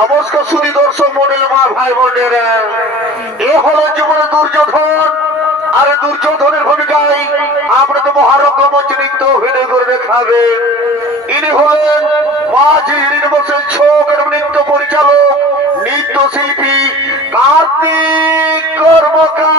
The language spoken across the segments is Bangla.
নমস্কার সুধী দর্শক মন্ডল মা ভাই বোনেরা, এ হলো জীবনে দুর্যোধন। আর দুর্যোধনের ভূমিকায় আপনাদের মহারঙ্গমঞ্চ নৃত্য অভিনয় করে দেখাবেন। ইনি হলেন মাঝি ইউনিভার্সেল ছক এবং নৃত্য পরিচালক নৃত্য শিল্পী কার্তিক কর্মকার।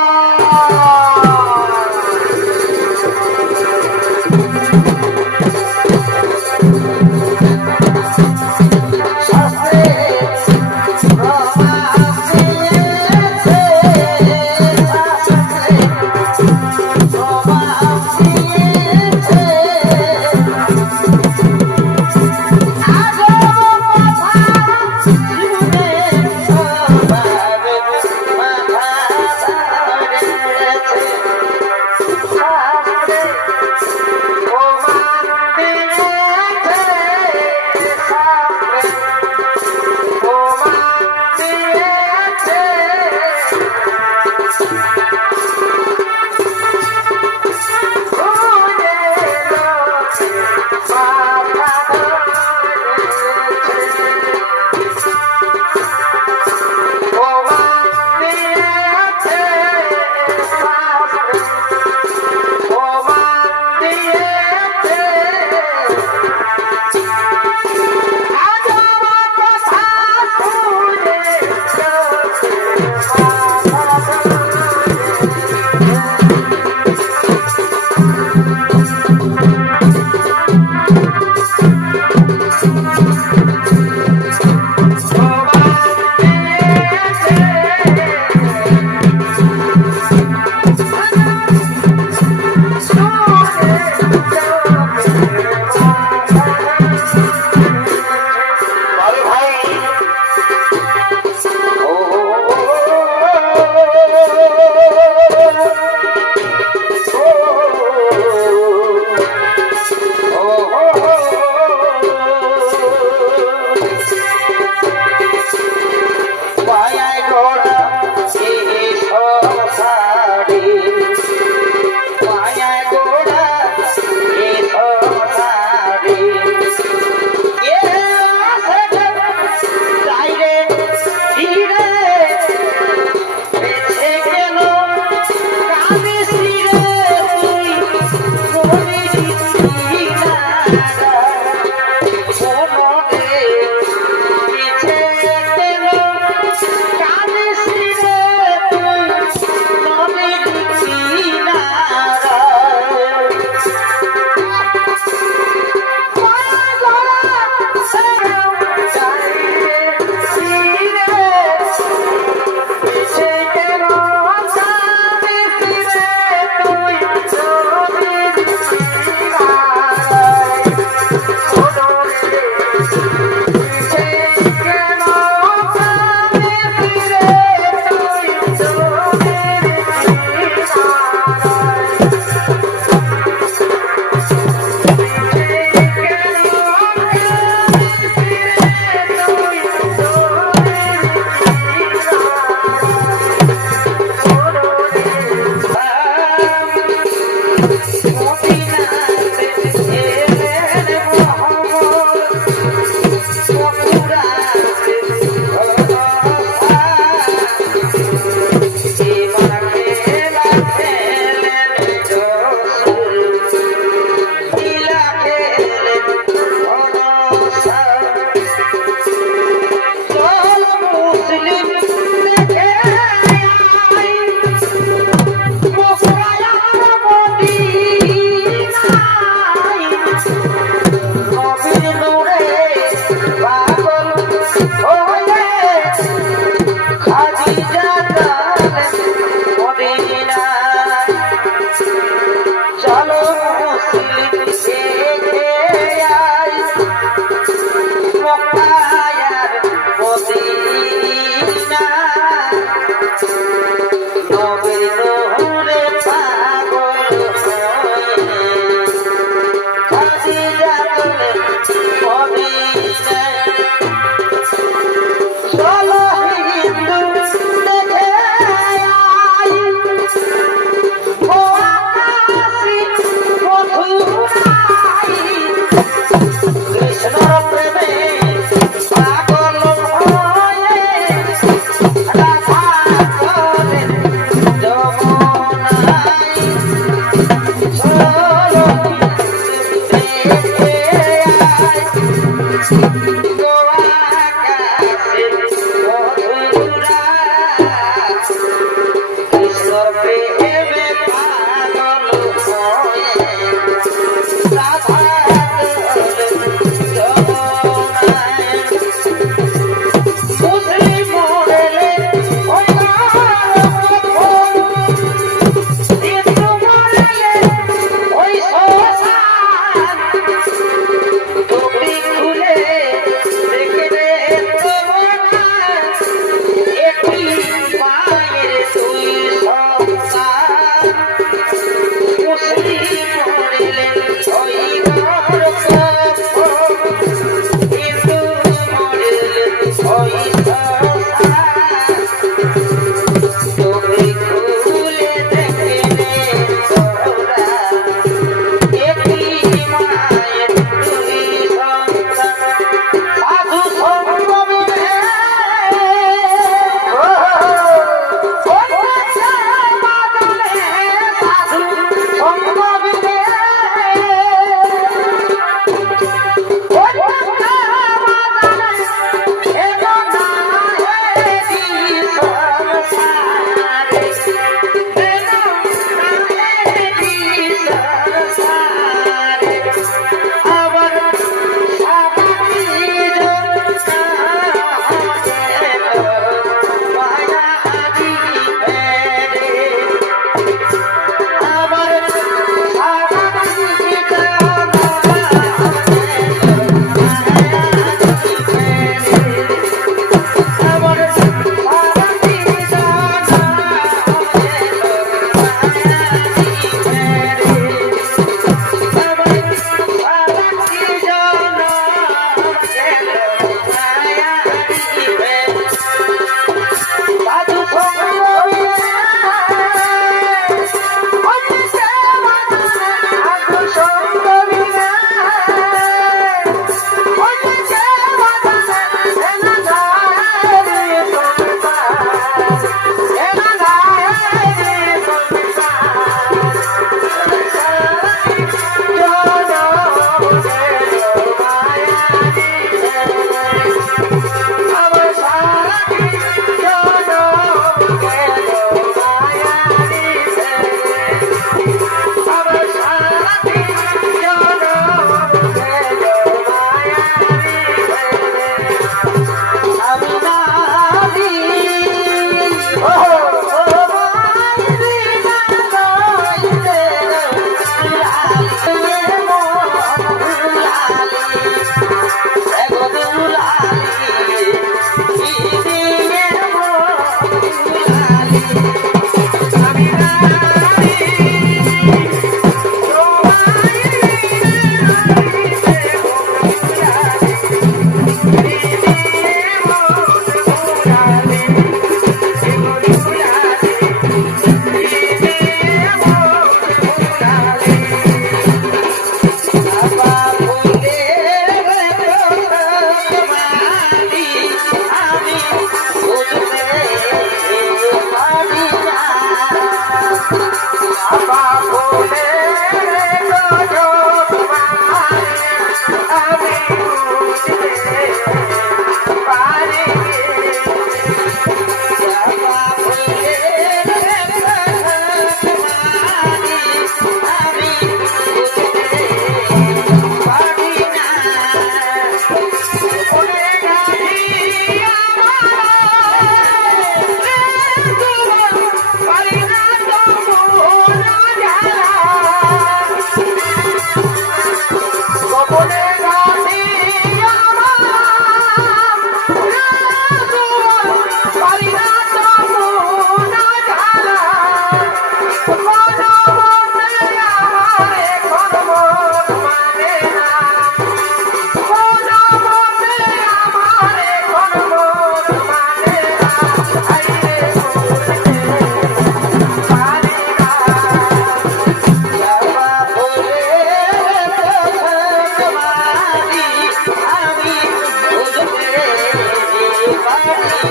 I'm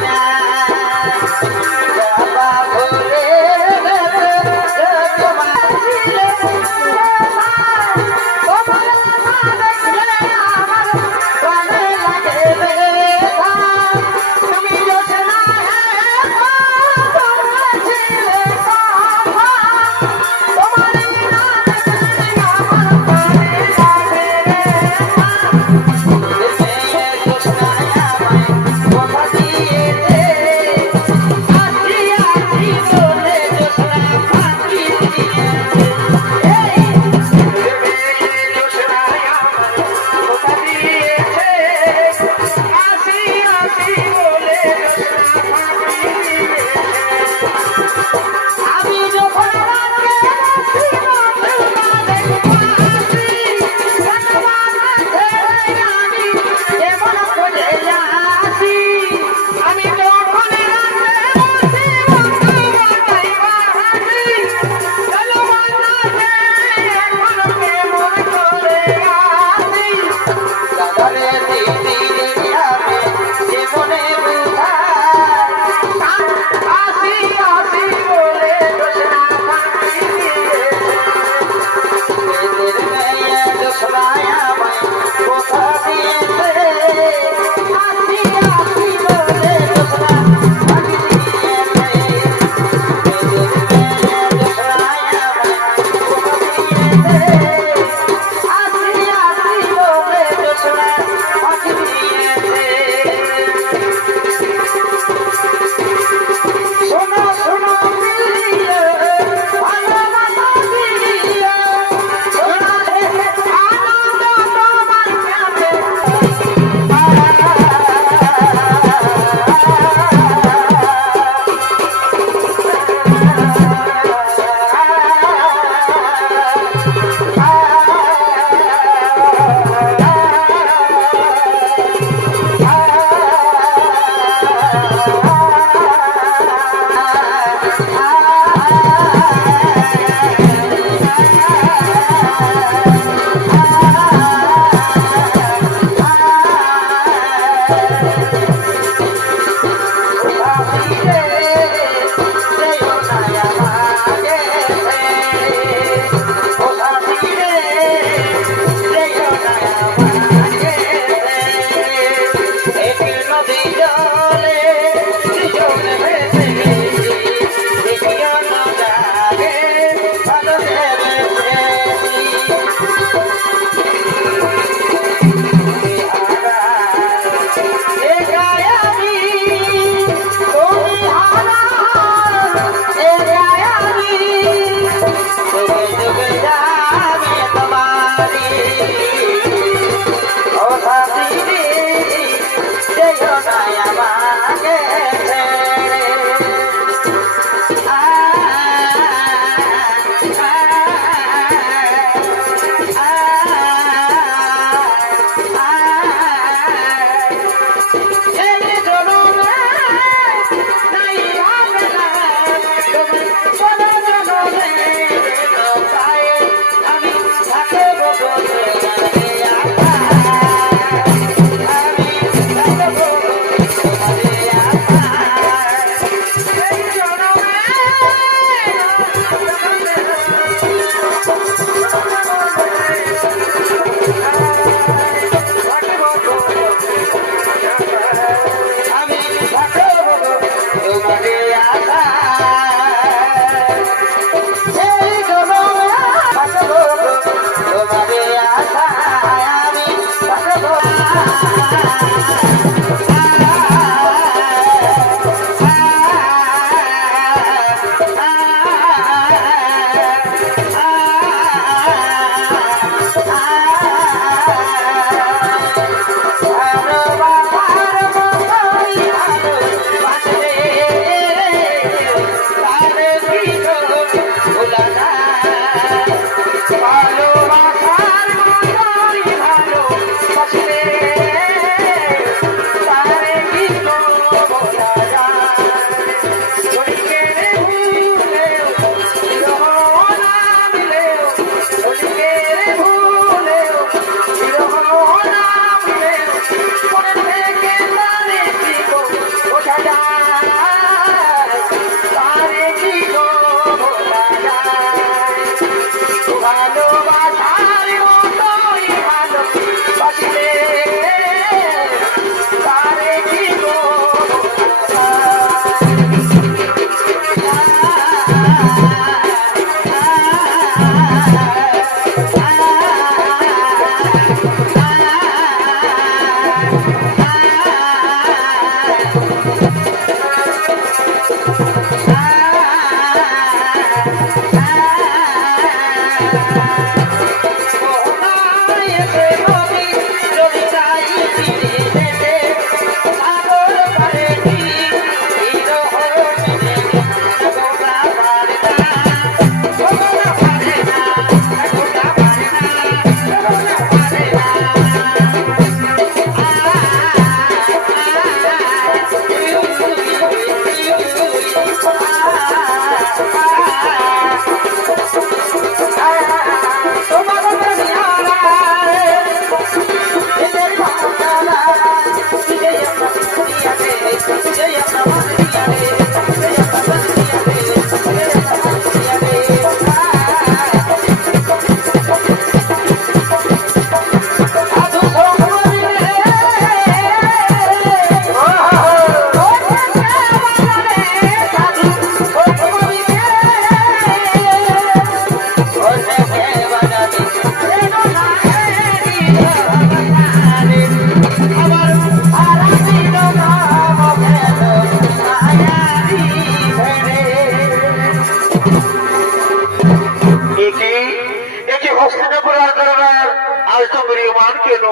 অপমান কেন?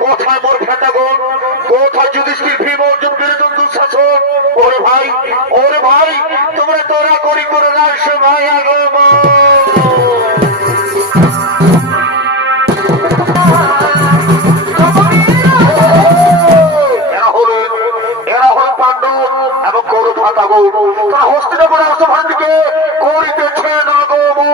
কোথায় মোর ভেটাগণ? কোথায় যুধিষ্ঠির, ভীম, অর্জুন, বীরজন, দুঃশাসন? ওরে ভাই তোমরা তোরা করি করে রাস ভাই আগমন। এরা হল পাণ্ডব এবং কৌরব ভ্রাতাগণ। তারা হস্তিনাপুর রাষ্ট্রভান্তিকে করিতেছে আগমন।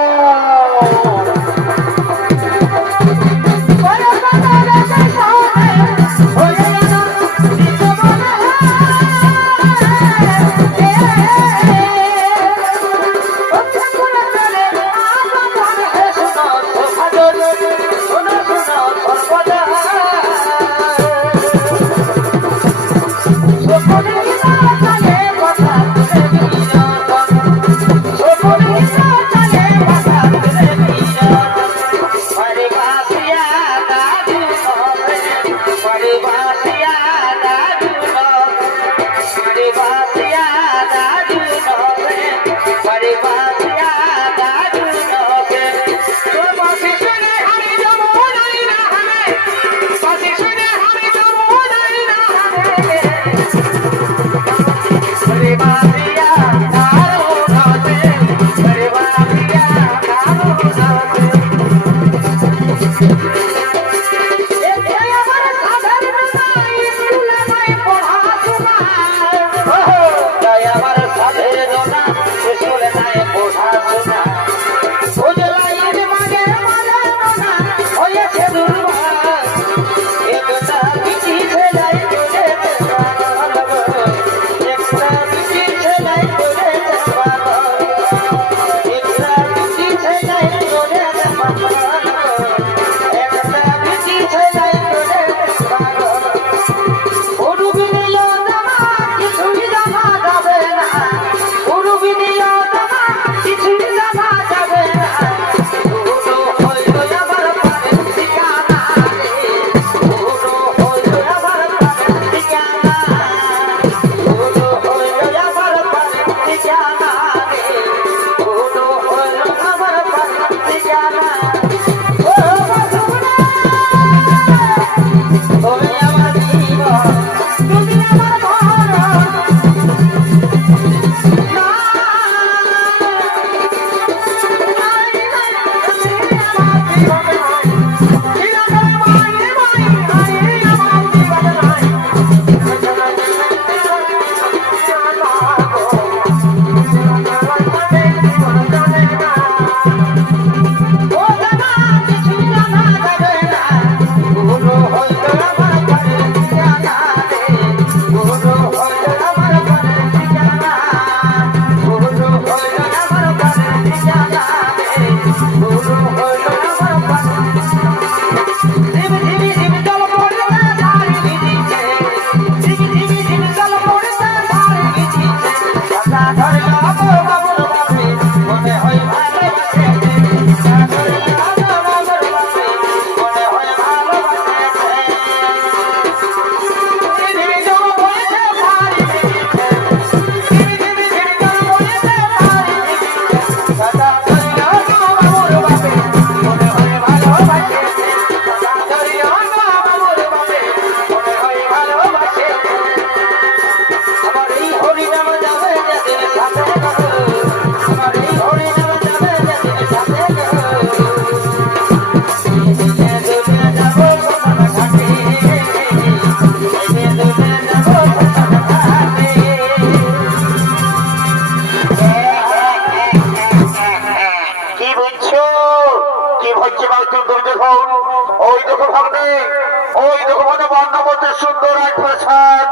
সুন্দর এক প্রাসাদ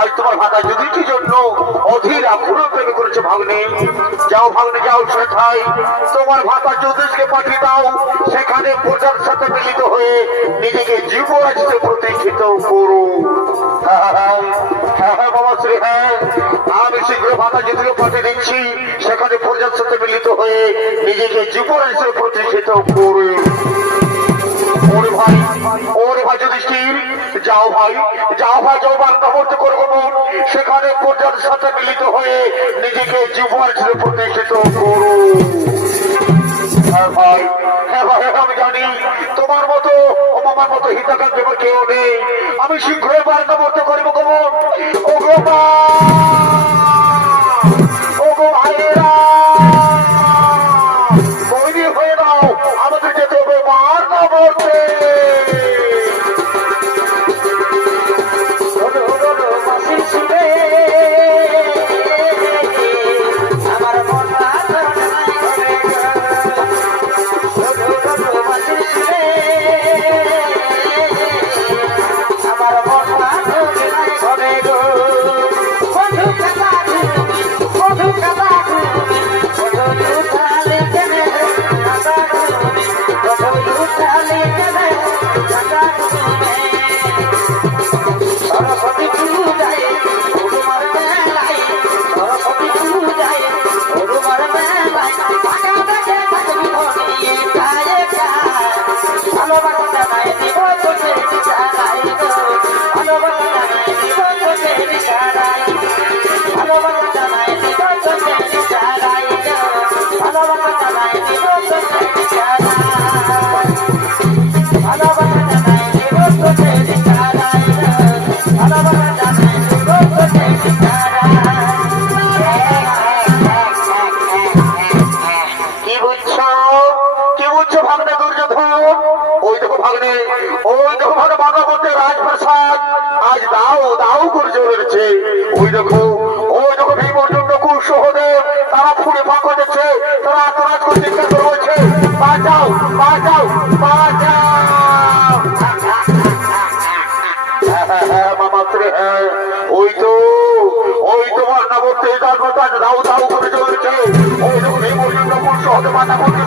আজ তোমার ভাতা যদি কি জন্য অধীর আগ্রহ তৈরি করেছে ভাগ্নে। যাও ভাগ্নে যাও, সেখাই তোমার ভাতা যুধিষ্ঠিরকে পাঠিয়ে দাও, সেখানে প্রজার সাথে মিলিত হয়ে নিজেকে যুবরাজে প্রতিষ্ঠিত করো। হ্যাঁ বাবা শ্রী, হ্যাঁ আমি শীঘ্র ভাতা যুধিষ্ঠিরকে পাঠিয়ে দিচ্ছি, সেখানে প্রজার সাথে মিলিত হয়ে নিজেকে যুবরাজে প্রতিষ্ঠিত করো। ওরে ভাই যুধিষ্ঠির, যাও ভাই যাও বার্তাবর্তী করবো, সেখানে প্রজার সাথে মিলিত হয়ে নিজেকে যুবরাজে প্রতিষ্ঠিত করো। হ্যাঁ ভাই আমি জানি তোমার মতো তোমার মতো হিতাকাঙ্ক্ষী আমার কেউ নেই। আমি শীঘ্রই বার্তা বলতে করিব কমন। ও গো মা, ও গো ভাইয়েরা, তৈরি হয়ে দাও, আমাদের যেতে হবে বার্তা বলতে। রাজপ্রাসাদ আজ দাও দাও করে চলেছে। ওই দেখো, ওই দেখো ভীম অর্জুন নকুল সহদেব, তারা ফুলে ফাঁকা দিচ্ছে, তারা আত্মরাজ করে চিন্তা করে বলছে, বাঁচাও বাঁচাও বাঁচাও। হ্যাঁ মামাত্রে, হ্যাঁ ওই তো মান্না করতে দাও দাও করে চলেছে। ওই দেখো ভীম অর্জুন নকুল সহদেব মাথা করতে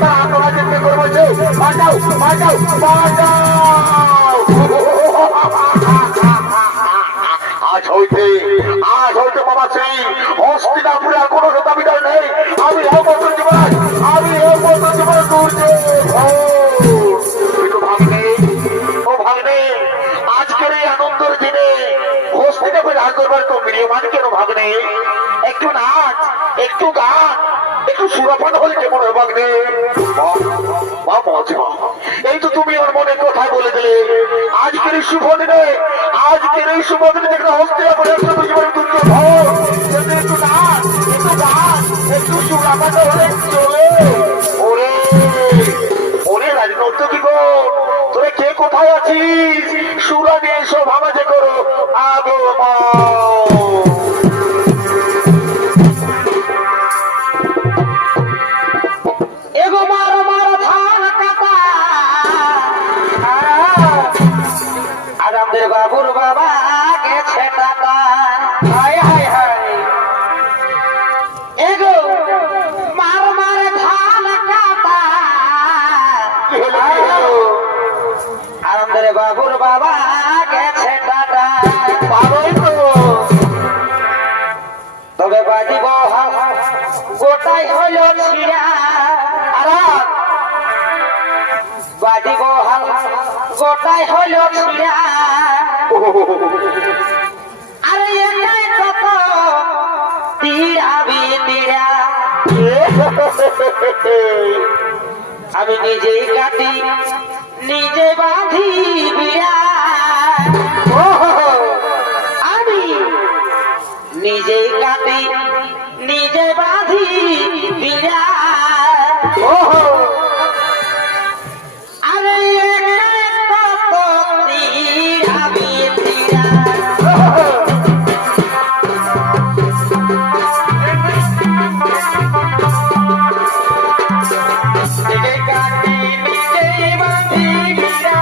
তারা আত্মরাজ চিন্তা করে বলছে, বাঁচাও বাঁচাও বাঁচাও। আজ হইতে বাবা শ্রী হস্তিনাপুরে আর কোনো দাবিদার নেই। আমি জীবন ও ভাগ্নে, আজকের এই আনন্দের দিনে হস্তিনাপুরে রাজ করবার তো মিলিয়মান কেন ভাগ্নে? একটু নাচ, একটু গান, একটু সুরাপান হলে কেমন হয় ভাগ্নে? এই তো তুমি ওর মনে কথায় বলে দিলে। আজকের এই শুভ দিনে, আজকের এই শুভ দিনে যেটা হস্তিনাপুরে একটু নাচ, একটু গান, একটু সুরাপান হলে চলে। ওরে ওরে রাজনৈতিক কি গো, তোরে কে কোথায় আছিস? সুরা নিয়ে এসো, ভাবাজে করো আগমন। বাবুর বাবা গেছে টাকা, হায় হায় হায়। এগো মার মার ধান কাটা, আনন্দের বাবুর বাবা গেছে টাকা। তবে বাজিব গোটাই হইল ছিড়া, বাজিব গোটাই হইল ছিড়া। আরে এটাই কত তিড়াবি তিড়া, আমি নিজেই কাটি নিজে বাঁধি বিড়া, আমি নিজেই কাটি নিজে বাঁধি বিড়া। আরে কত তিড়াবি তিড়া, নিজে কাটি নিজে বাঁধি বিড়া।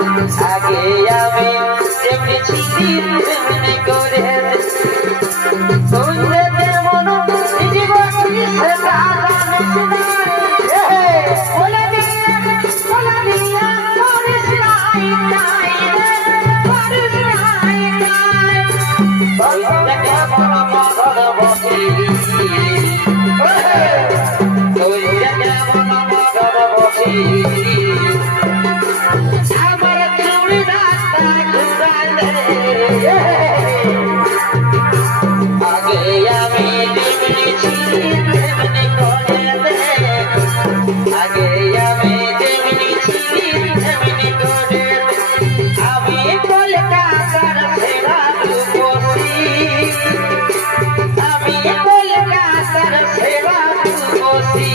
আগে আমি যেমনি ছিলি তেমনি করে তুই যে কেমন জীবন সেটা জানিস না। বলে দিয়ে করিস নাই নাই রে, করিস নাই নাই। তুই যে কেমন মদর বসি তুই যে কেমন মদর বসি আমার চুড়ি রাস্তা ঘুরাইলে আগে আমি যেমনি ছিলি তেমনি করে দে আগে আমি যেমনি ছিলি তেমনি করে দে আমি কলকাতার সেরা রূপসী আমি কলকাতার সেরা রূপসী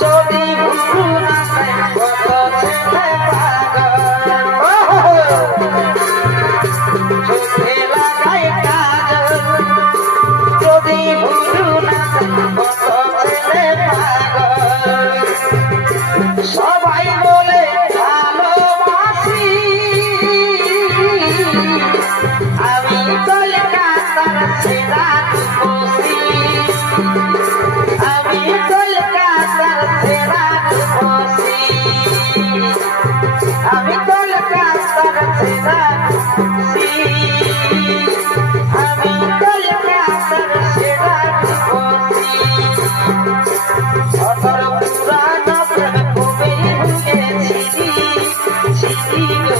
যদি ভুল না কত ছেলে পাগল চোখে লাগায় কাজল যদি ভুল না কত ছেলে পাগল সবাই বলে ভালোবাসি আমি কলকাতার সেরা রূপসী আমি কলকাতার সেরা রূপসী আমি কলকাতার সেরা রূপসী আমি কলকাতার সেরা রূপসী অতর পুরানো প্রেম কবে ভুলেছিলি ছিলি গো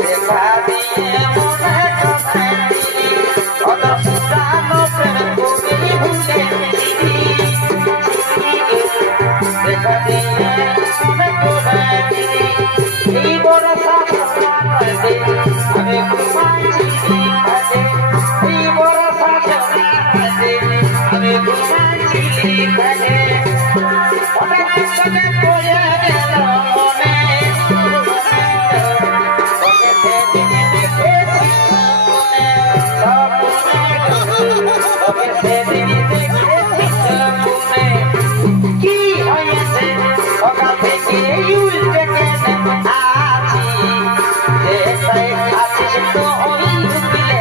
দেখা দিয়ে মনে কমাইলি অতর পুরানো প্রেম কবে ভুলেছিলি দেখা দিয়ে মনে কমাইলি এই বরসা কাটে আমি ঘুমাইছিলি কাটে এই বরসা কাটে আমি ঘুমাইছিলি কাটে অনেক সঙ্গে পড়ে গেল মনে তোকে সেদিন দেখেছি তোকে সেদিন দেখেছি স্বপ্নে কি হয়েছে সকাল থেকে উল্টে কেন আছি যেটাই খাচ্ছিস তো ওই উঠলে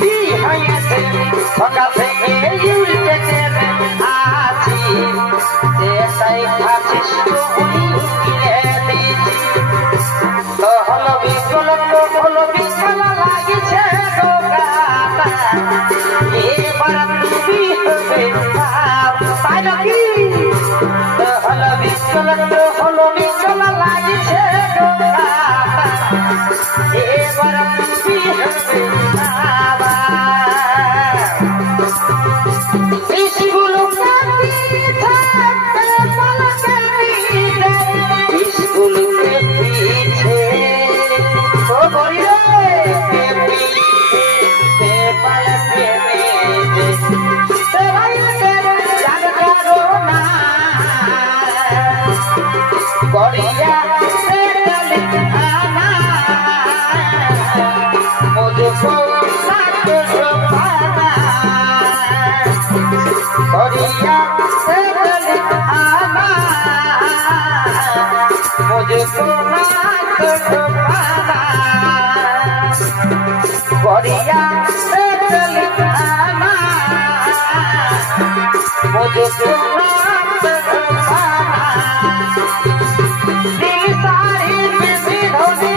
কি হয়েছে সকাল থেকে উল্টে কেন আছি যেটাই খাচ্ছিস তো ওই উঠলে তো হলো বিকল লাগিছে দোকানা এবার তুমি হবে তাই নাকি তো হলো বিকল লাগিছে দোকানা এবার তুমি হবে স্কুল স্কুলকে পিছে ও বলিরে পিছে পালকে গড়িয়া मुझको बढ़िया से आना मुझको बढ़िया से आना मुझको दिल सारी किसी धोनी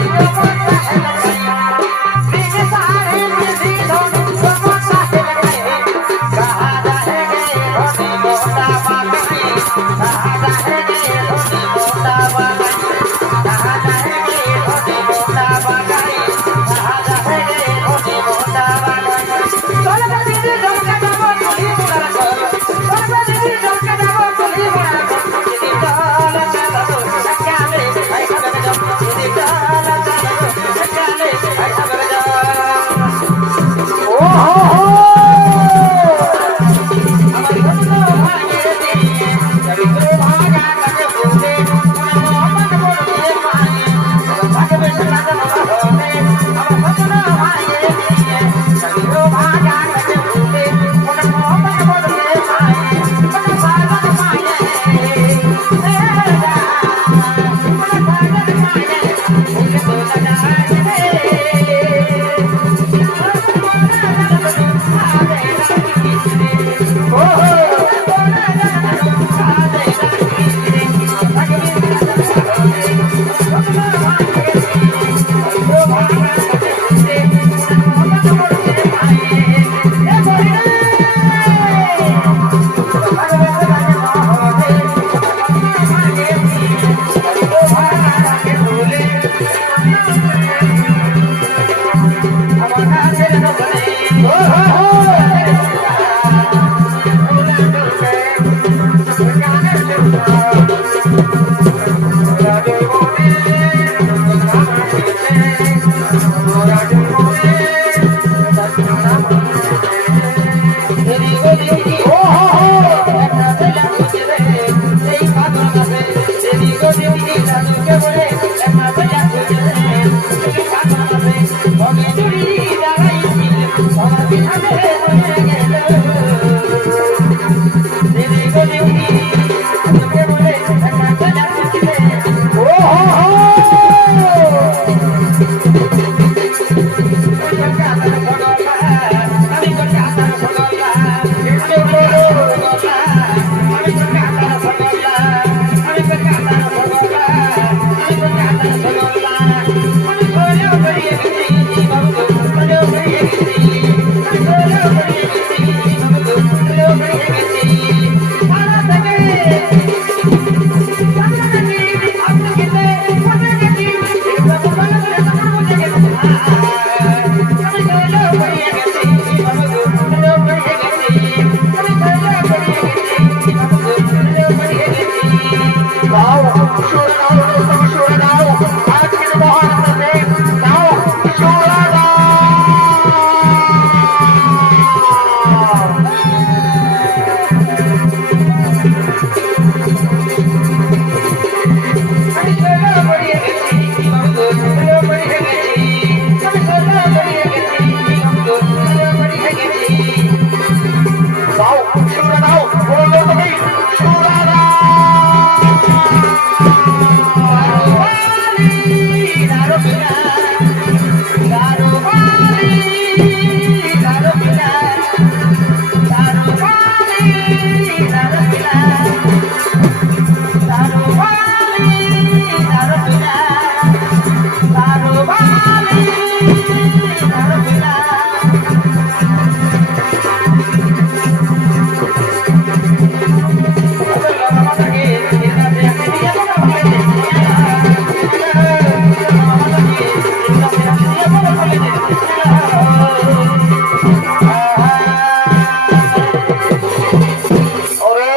ওরে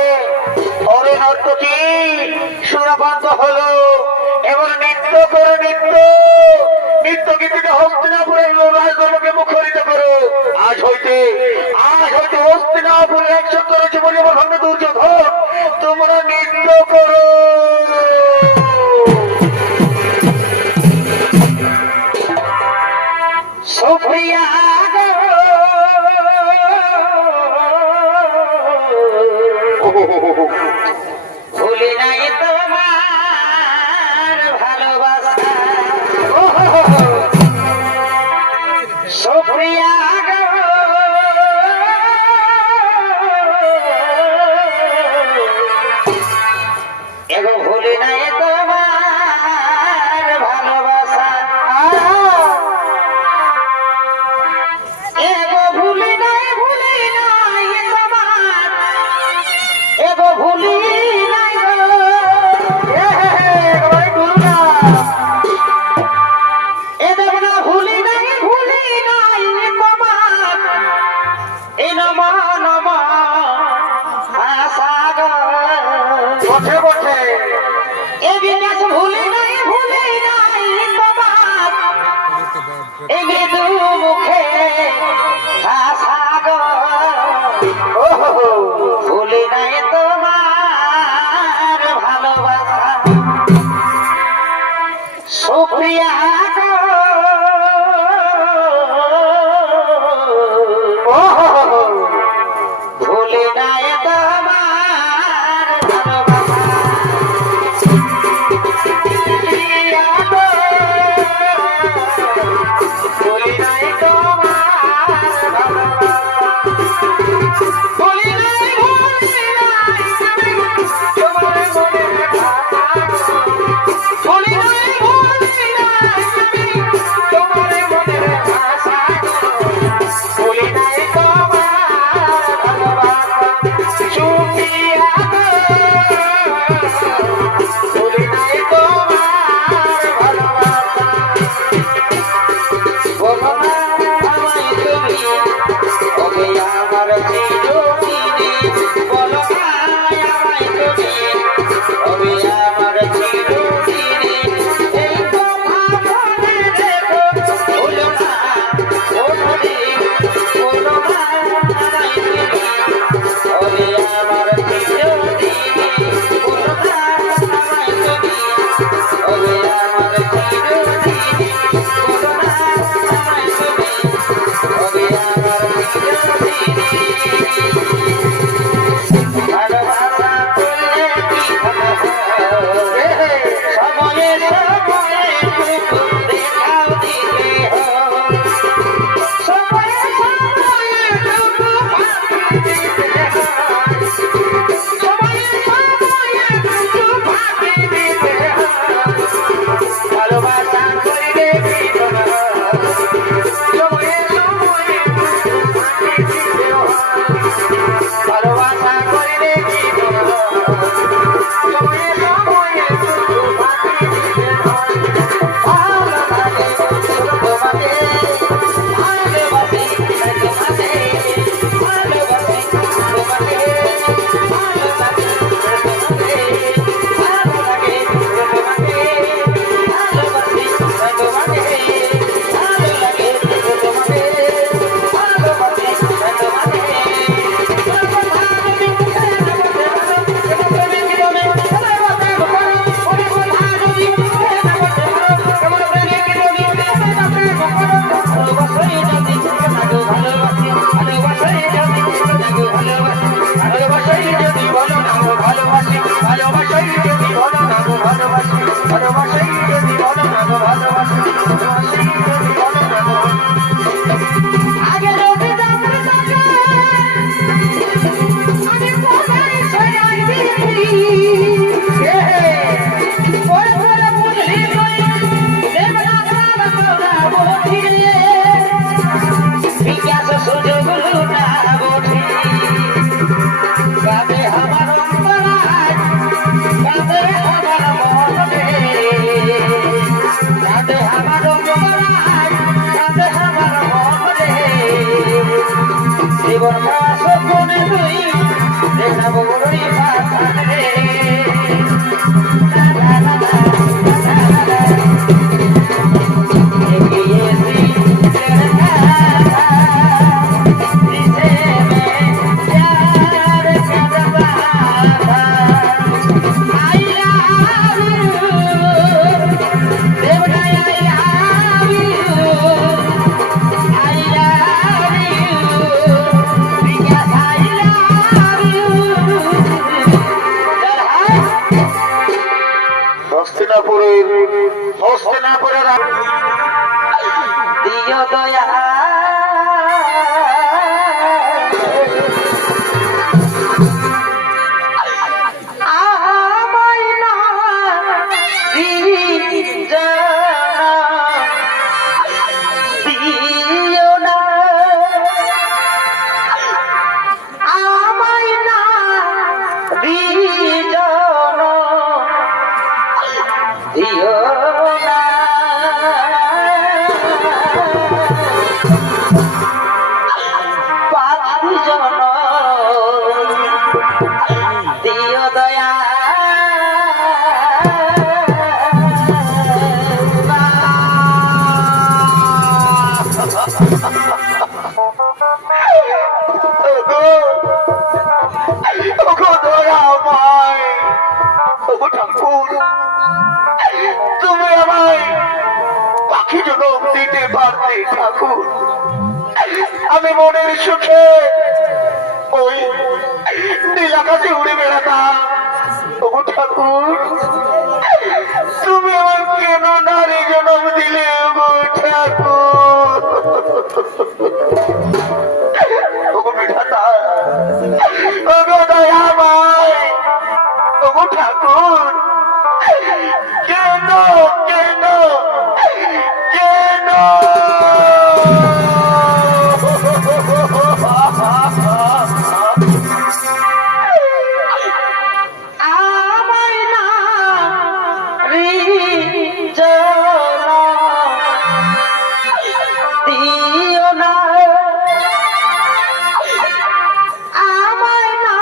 ওরে নর্তকী সুরাপান্ত হলো এবার নৃত্য করো নৃত্য গীতিতে হস্তিনাপুরের রাজধর্মকে মুখরিত করো আজ হইতে হস্তিনাপুরের 170 জীবনী আমার ভাগ্নে দুর্যোধন তোমরা নৃত্য করো সুপ্রিয়া ভুলি নাই তোমার ভালোবাসা সুপ্রিয়া গো এগো ভুলি নাই তোমার ভালোবাসা এগো ভুলি নাই তোমার এগো ভুলি নাই গো এ দেব না ভুলি নাই তোমার এ নম আশা গো বটে বটে এ বিনাশ ভুলি নাই তোমার এ মৃদু মুখে আশা গো ভুলি নাই তোমার ভালোবাসা সুপ্রিয়া গো ভুলি নাই তোমার ভালোবাসা প্রিয়া গো, ভুলি নাই তোমার ভালোবাসা ভুলি নাই তোমার মনের কথা ভুলি নাই তোমার মনের ভাষা ভুলি নাই তোমার ভালোবাসা সুপ্রিয়া গো, ভুলি নাই তোমার ভালোবাসা বলো না আমায় তুমি ওকে আমার চিরদিনে বলো না আমায় তুমি ওকে আমার চিরদিনে এই কথা মনে রেখো ভুলো না কোনদিন বলো না আমায় তুমি ওকে আমার চিরদিনে বলো না আমায় তুমি ওকে আমার চিরদিনে বলো না আমায় তুমি ওকে আমার ভালোবাসা করলে কি সময়ে সময়ে টুকু দেখাও দিলে সময়ে সময়ে টুকু ফাঁকি দিতে সময়ে সময়ে টুকু ফাঁকি দিতে ভালোবাসা দিও দয়া আমায় না দিও না আমায় না দিও না পাখি জন দিও দয়া ওগো দয়াময়, ওগো ঠাকুর, তুমি আমায় পাখি জনম দিতে পারলে ঠাকুর। আমি মনের সুখে ওই নীল আকাশে উড়ে বেড়াতাম। ওগো ঠাকুর, তুমি আমার কেন নারী জনম দিলে ওগো ঠাকুর? ওগো বিধাতা, ওগো দয়াময়, ওগো ঠাকুর, কেন কেন কেন? আমায় না রিজনা দিও না আমায় না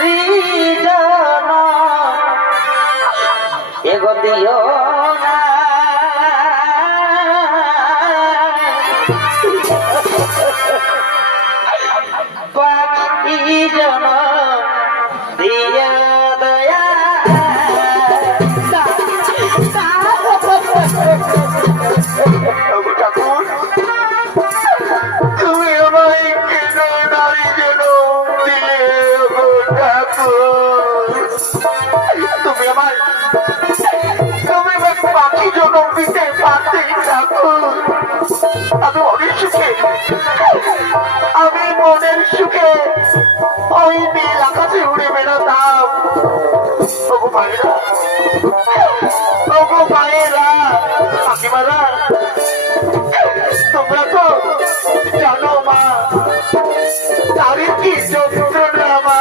রিজনা এগো দিও না পাখি জন দিয়া দয়া ওগো ঠাকুর, তুমি আমায় কেন নারী জনম দিলে ওগো ঠাকুর? তুমি আমায় পাখি জনম দিতে পারতে ঠাকুর। আমি অনেক সুখে, আমি মনের সুখে ওই নীল আকাশে উড়ে বেড়াতাম। ওগো ভাইরা, ওগো ভাইরা, কাকিমারা, তোমরা তো জানো মা, তারই কি যন্ত্রণা মা।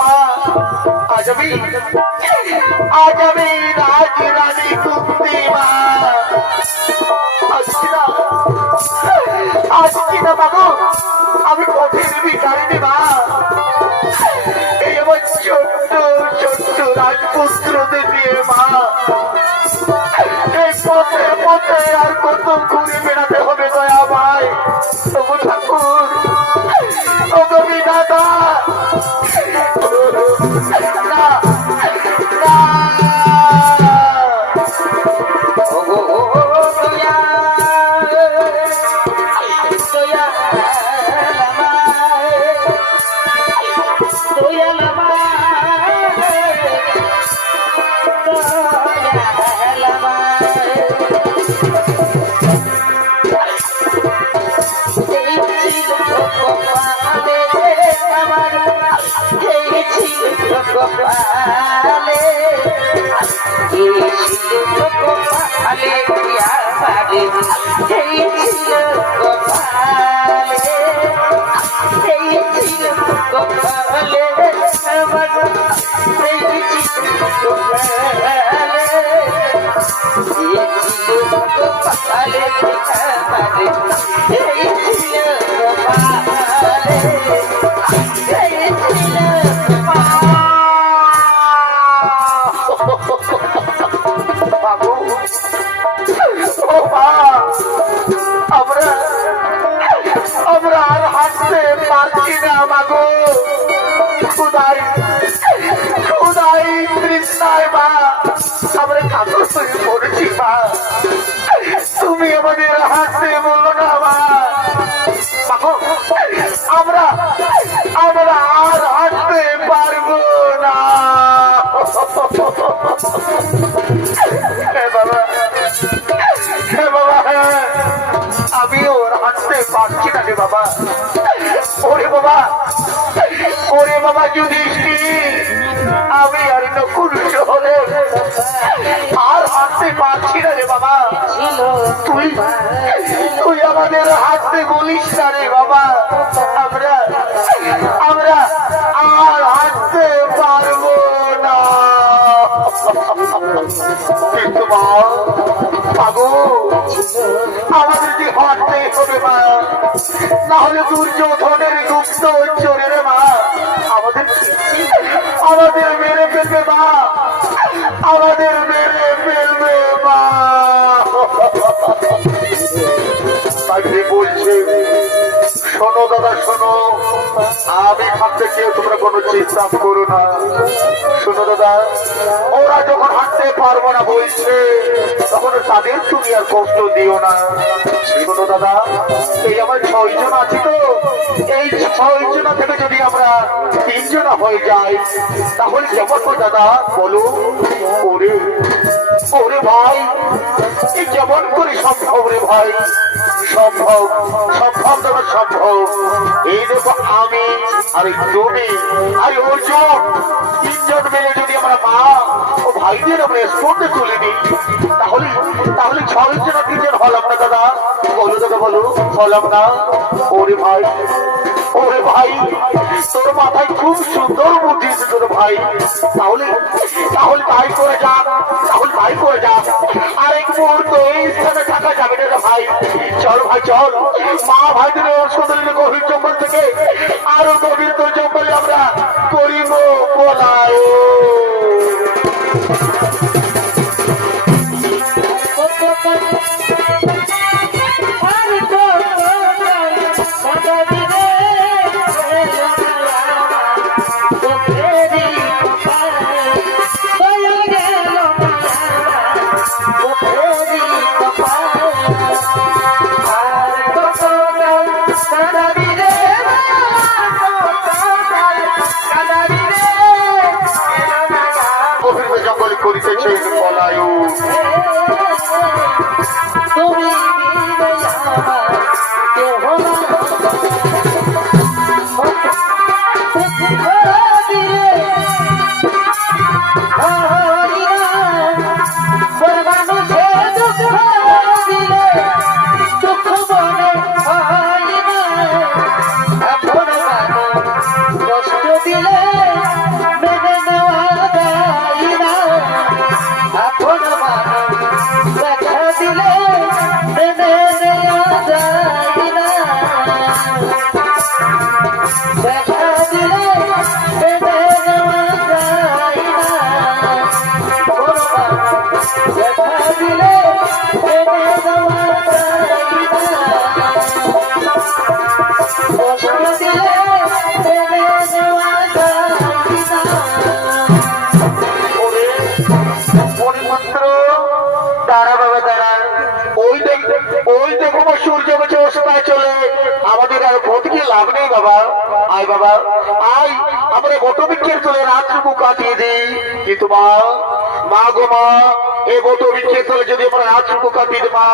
মা, আজ আমি রাজ রানী কুন্তি মা। আজ কিনা বাবু আমি পথের ভিখারিণী মা। এই আমার ছোট্ট ছোট্ট রাজপুত্রদের নিয়ে মা এই পথে পথে আর কত ঘুরে বেড়াতে হবে দয়া ভাই। ওগো ঠাকুর, ওগো বিধাতা, না না, ওগো দয়া দয়া বাবু, ও মা, আমরা আমরা আর হাঁটতে পারছি না মাগো। খুদাই খুদাই তৃষ্ণায় মা আমরা কাতর হয়ে পড়েছি মা। তুমি আমাদের হাঁটতে বলো না মা। মাগো, আমরা আমরা আর হাঁটতে পারবো না। বাবা, ওরে বাবা, ওরে বাবা যুধিষ্ঠির, আমি আর নকুল হলে আর হাঁটতে পারছি না রে বাবা। ছিল তুই তুই আমাদের হাঁটতে বলিস না রে বাবা, আমরা আমরা আর হাঁটতে পারবো না। কিন্তু মা বাবু, আমাদের যে হাঁটতেই হবে মা, না হলে দুর্যোধনের গুপ্ত চোরের মা আমাদের আমাদের মেরে ফেলবে মা, আমাদের মেরে ফেলবে মা। তাই বলছে, শোনো দাদা শোনো, আমি ভাবতে কেউ তোমরা কোনো চিন্তা করো না। শোনো দাদা, ওরা যখন হাঁটতে পারবো না বলছে, তখন তাদের তুমি আর কষ্ট দিও না। শোনো দাদা, এই আমার 6 জন আছি তো, এই 6 জনা থেকে যদি আমরা 3 জনা হয়ে যাই, তাহলে কেমন হয় দাদা বলো? ওরে ওরে ভাই, এই কেমন করে সম্ভব রে ভাই? সম্ভব, সম্ভব দাদা সম্ভব। এই দেখো আমি আর এই তুমি আর অর্জুন 3 জন মিলে যদি আমরা মা ও ভাইদের আমরা স্পোর্টে তুলে দিই, তাহলে তাহলে 6 জন 3 জন হলাম না দাদা? বলো দাদা বলো, হলাম না? ওরে ভাই, ওরে ভাই, তোর মাথায় খুব সুন্দর বুদ্ধি আছে তোর ভাই। তাহলে তাহলে তাই করে যাক, তাহলে তাই করে যাক। আর এক মুহূর্ত এই স্থানে থাকা যাবে না রে ভাই। চল ভাই চল, মা ভাইদের অংশদলীয় গভীর জঙ্গল থেকে আরো গভীর তোর জঙ্গলে আমরা করিব পলায়। গভীর জঙ্গলে করিতেছে পলায়। তুমি সূর্য অবস্থায় চলে, আমাদের আর ভোটকে লাভ নেই বাবা। আয় বাবা আয়, আমরা বটবৃক্ষের চলে রাতটুকু কাটিয়ে দিই। কিন্তু মা, মা গো মা, এই বটবৃক্ষের চলে যদি আমরা রাতটুকু কাটিয়ে দিই মা,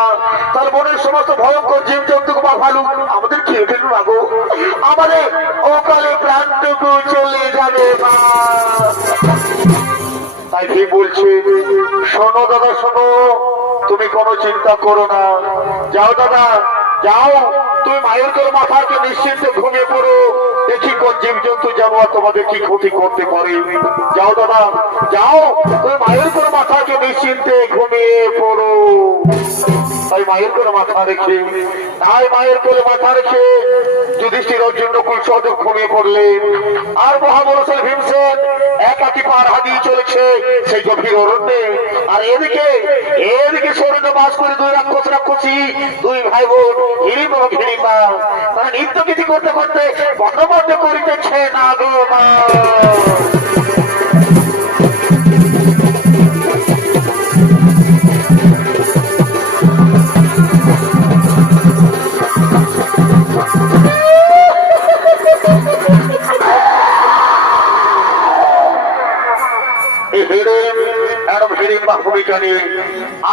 তার মনের সমস্ত ভয়ঙ্কর জীব জন্তু বা ভালুক আমাদের খেয়ে ফেলুন না গো। আমাদের অকালে প্রাণটুকু চলে যাবে মা। তাই কি বলছে, শোনো দাদা শোনো, তুমি কোনো চিন্তা করো না। যাও দাদা যাও, তুমি মায়ের করে মাথাকে নিশ্চিন্তে ঘুমিয়ে পড়ো। দেখি কোন জীব জন্তু যাবো তোমাদের কি ক্ষতি করতে পারে। যাও দাদা যাও, তুমি মায়ের করে মাথাকে নিশ্চিন্তে ঘুমিয়ে পড়ো। তাই মায়ের করে মাথা রেখে, তাই মায়ের কোলে মাথা রেখে যুধিষ্ঠির অর্জুন নকুল সহদেব ঘুমিয়ে পড়লেন। আর মহাবলশালী ভীমসেন একাকি পার হারিয়ে চলেছে সেই গভীর অরণ্যে। আর এদিকে এদিকে সরণ্যে বাস করে 2 রাক্ষসী 2 ভাই বোন হিড়িম এবং হিড়িম্বা, তারা নৃত্য গীতি করতে করতে বন্ধ করিতেছে না গো মা।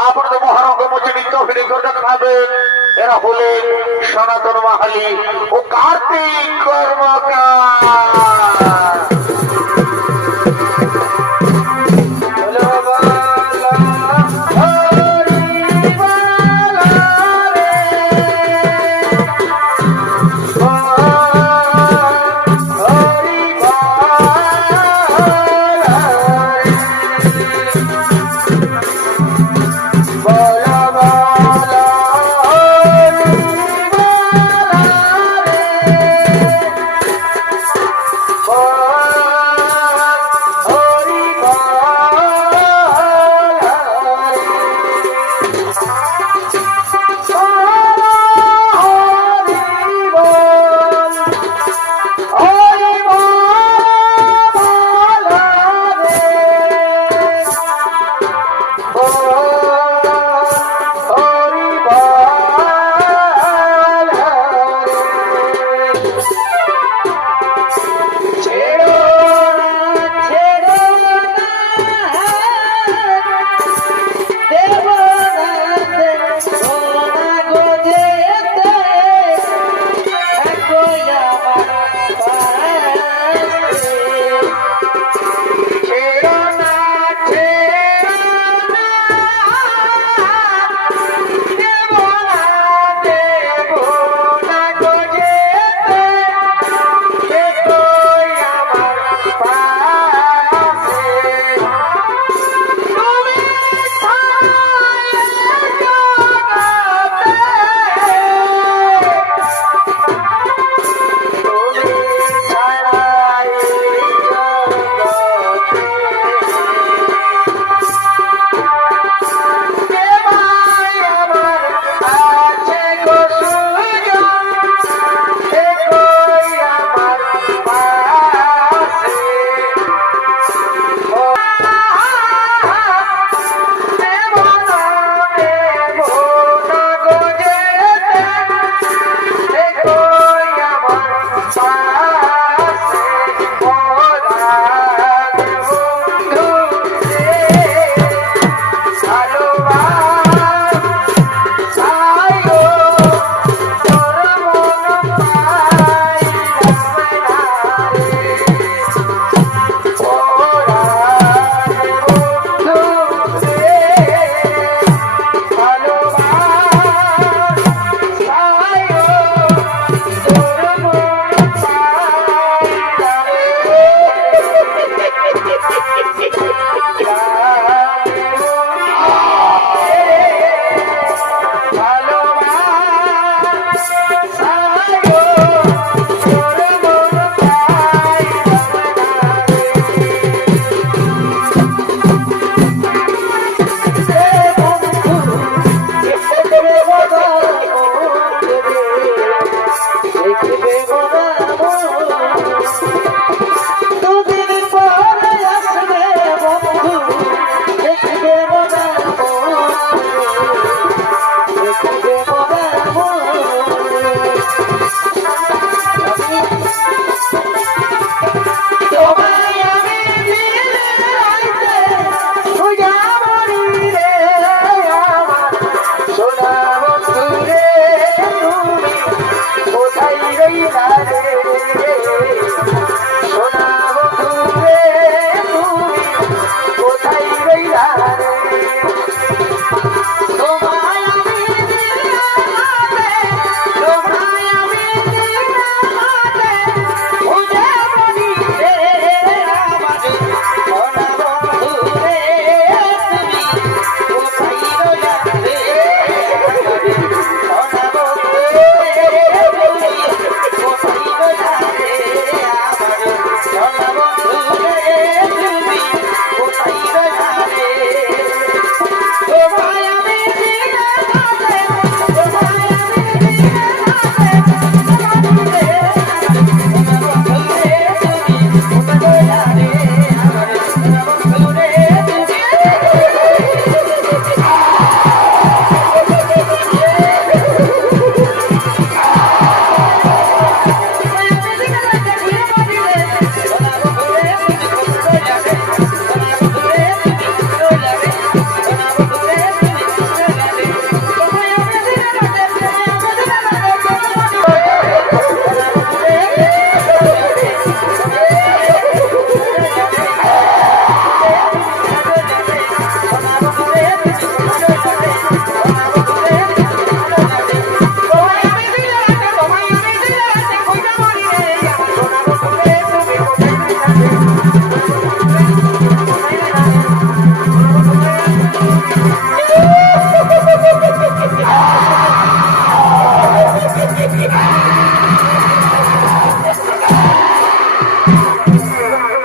আপনাদের মহারঙ্গ মঞ্চে নৃত্য অভিনয় করে দেখাবেন এরা হলেন সনাতন মাহালি ও কার্তিক কর্মকার। বলো বালা হরি বালা রে হরি বালা রে বলো বালা হরি বালা রে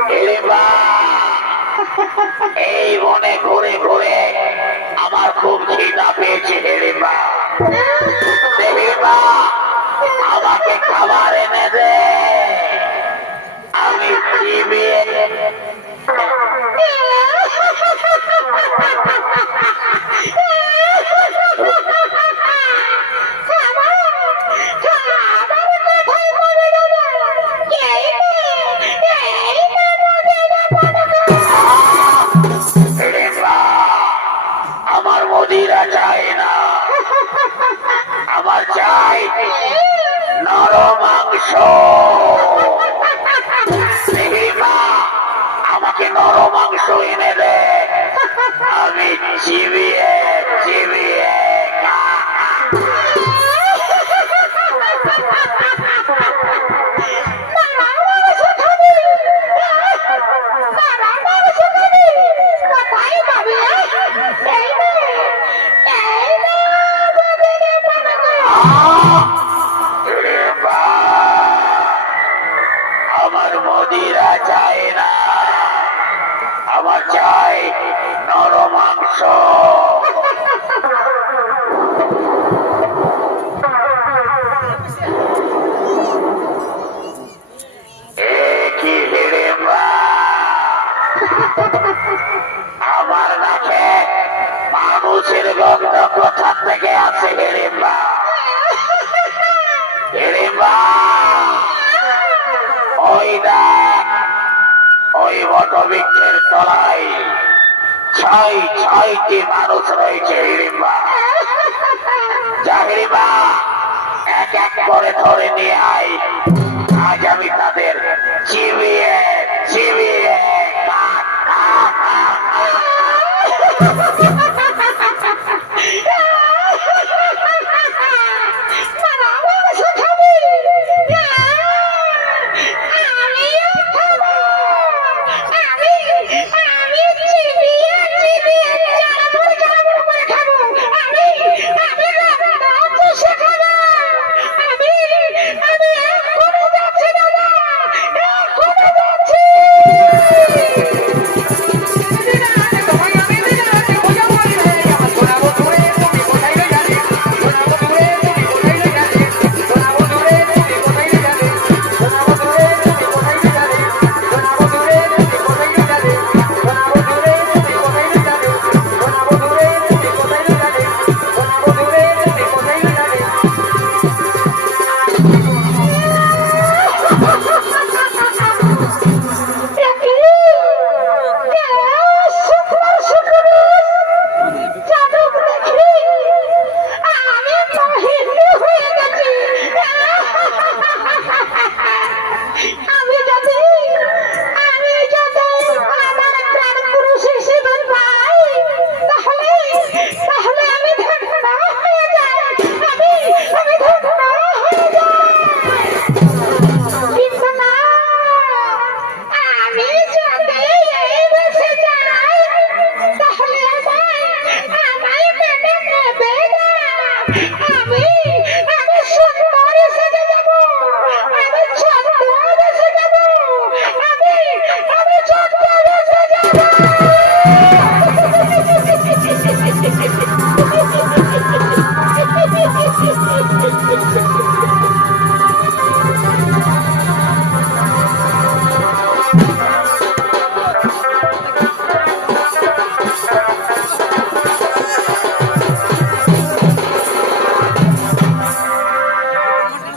হিড়িম্বা, এই বনে ঘুরে ঘুরে আমার খুব খিদা পেয়েছে হিড়িম্বা। হিড়িম্বা, আমাকে খাবার এনে দে, আমি চিবিয়ে হিড়িম্বা, আমার মদিরা চাই না, আমার চাই নরম মাংস। হিড়িম্বা, আমাকে নরম মাংস এনে দে, আমি চিবিয়ে চিবিয়ে হিড়িম্বা, আমার মদিরা চাই না, আমার চাই নরম মাংস। এ কি হিড়িম্বা, আমার নাকে মানুষের গন্ধ কোথা থেকে আছে হিড়িম্বা? হিড়িম্বা, ওই দেখ, ওই বটবৃক্ষের তলায় ছয়টি মানুষ রয়েছে হিড়িম্বা। যা হিড়িম্বা, এক এক করে ধরে নিয়ে আয়, আজ আমি তাদের চিবিয়ে চিবিয়ে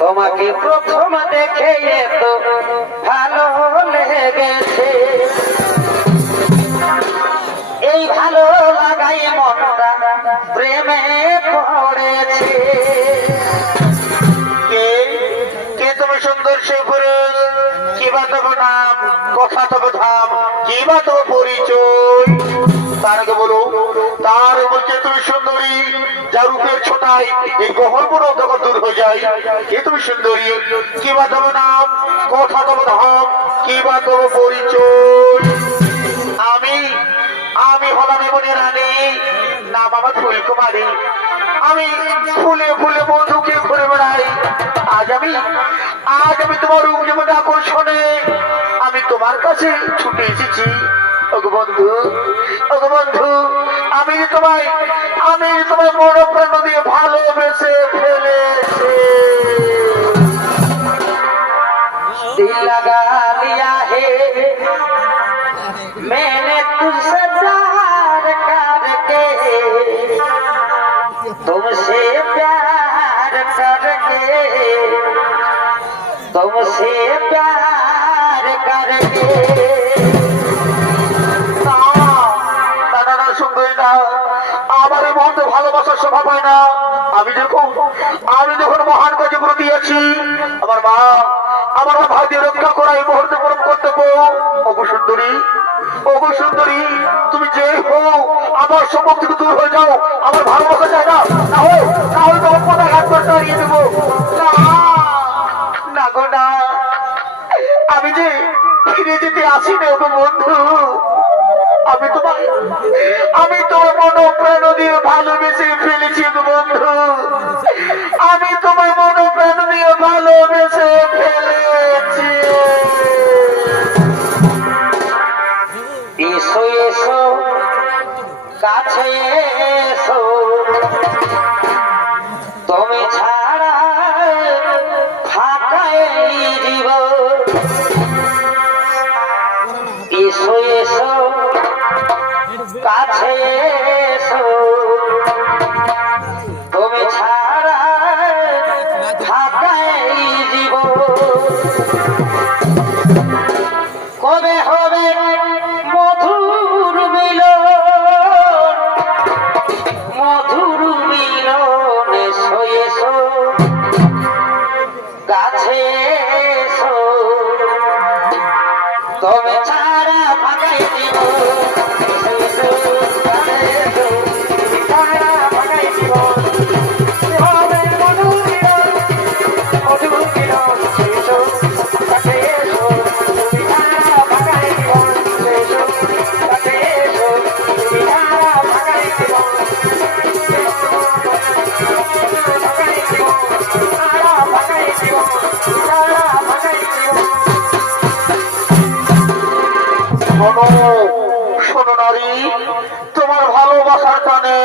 তোমাকে প্রথম দেখে এত ভালো লেগেছে, এই ভালো লাগাই মনটা প্রেমে পড়েছে। কে কে তুমি সুন্দর সে পুরুষ? কি বা তবে নাম, কথা তবে ধাম, কি বা তবে পরিচয়? তার আগে বলো, তার বলছে তুমি সুন্দরী, যা রূপের ছোটাই এই গহরগুলো তখন দূর হয়ে যায়। কে তুমি সুন্দরী? কি বা তবে নাম, কথা তবে ধাম, কি বা তবে পরিচয়? আমি আমি হলাম এমনি রানী, নাম আমার ফুলকুমারী। আমি ফুলে ফুলে বন্ধুকে ঘুরে বেড়াই। আজ আমি তোমার রূপ যেমন আকর্ষণে আমি তোমার কাছে ছুটে এসেছি। ওগো বন্ধু, ওগো বন্ধু, আমি যে তোমায় মন প্রাণ দিয়ে ভালোবেসে ফেলেছি। दिल लगा लिया है मैंने तुझसे प्यार करके, तुमसे प्यार करके, तुमसे प्यार करके। না সুন্দরী না, আমার এই মুহূর্তে ভালোবাসার স্বভাব হয় না। আমি যখন মহান কাজে ব্রতী আছি, আমার মা ভাইদের রক্ষা করা এই মুহূর্তে পরম কর্তব্য। ওগো সুন্দরী, ওগো সুন্দরী, তুমি যে হও আমার সম্মুখ থেকে দূর হয়ে যাও। আমার ভালোবাসা চাই না, না হলে তোমার পদা ঘাট করে দাঁড়িয়ে দেবো। না গো না, আমি যে ফিরে যেতে আসি না ওগো বন্ধু। আমি তোমার মন প্রাণ দিয়ে ভালোবেসে ফেলেছি গো বন্ধু। আমি তোমার মন প্রাণ দিয়ে ভালোবেসে ফেলেছি। এসো এসো কাছে এসো, তুমি ছাড়া ফাঁকা এই জীবন। এসো এসো কাছে এসো, তুমি ছাড়া ফাঁকা এই জীবন। কবে হবে মধুর মিলন, মধুর মিলন। এসো এসো কাছে এসো, তুমি ছাড়া ফাঁকা এই জীবন। এসো এসো কাছে এসো, তুমি ছাড়া ফাঁকা এই জীবন। হবে মধুর মিলন, মধুর মিলন। এসো কাছে এসো, তুমি ছাড়া ফাঁকা এই জীবন। এসো কাছে এসো, তুমি ছাড়া ফাঁকা এই জীবন। ফাঁকা এই জীবন, ছাড়া ফাঁকা এই জীবন, ছাড়া ফাঁকা এই জীবন। শোনো নারী, তোমার ভালোবাসার টানে,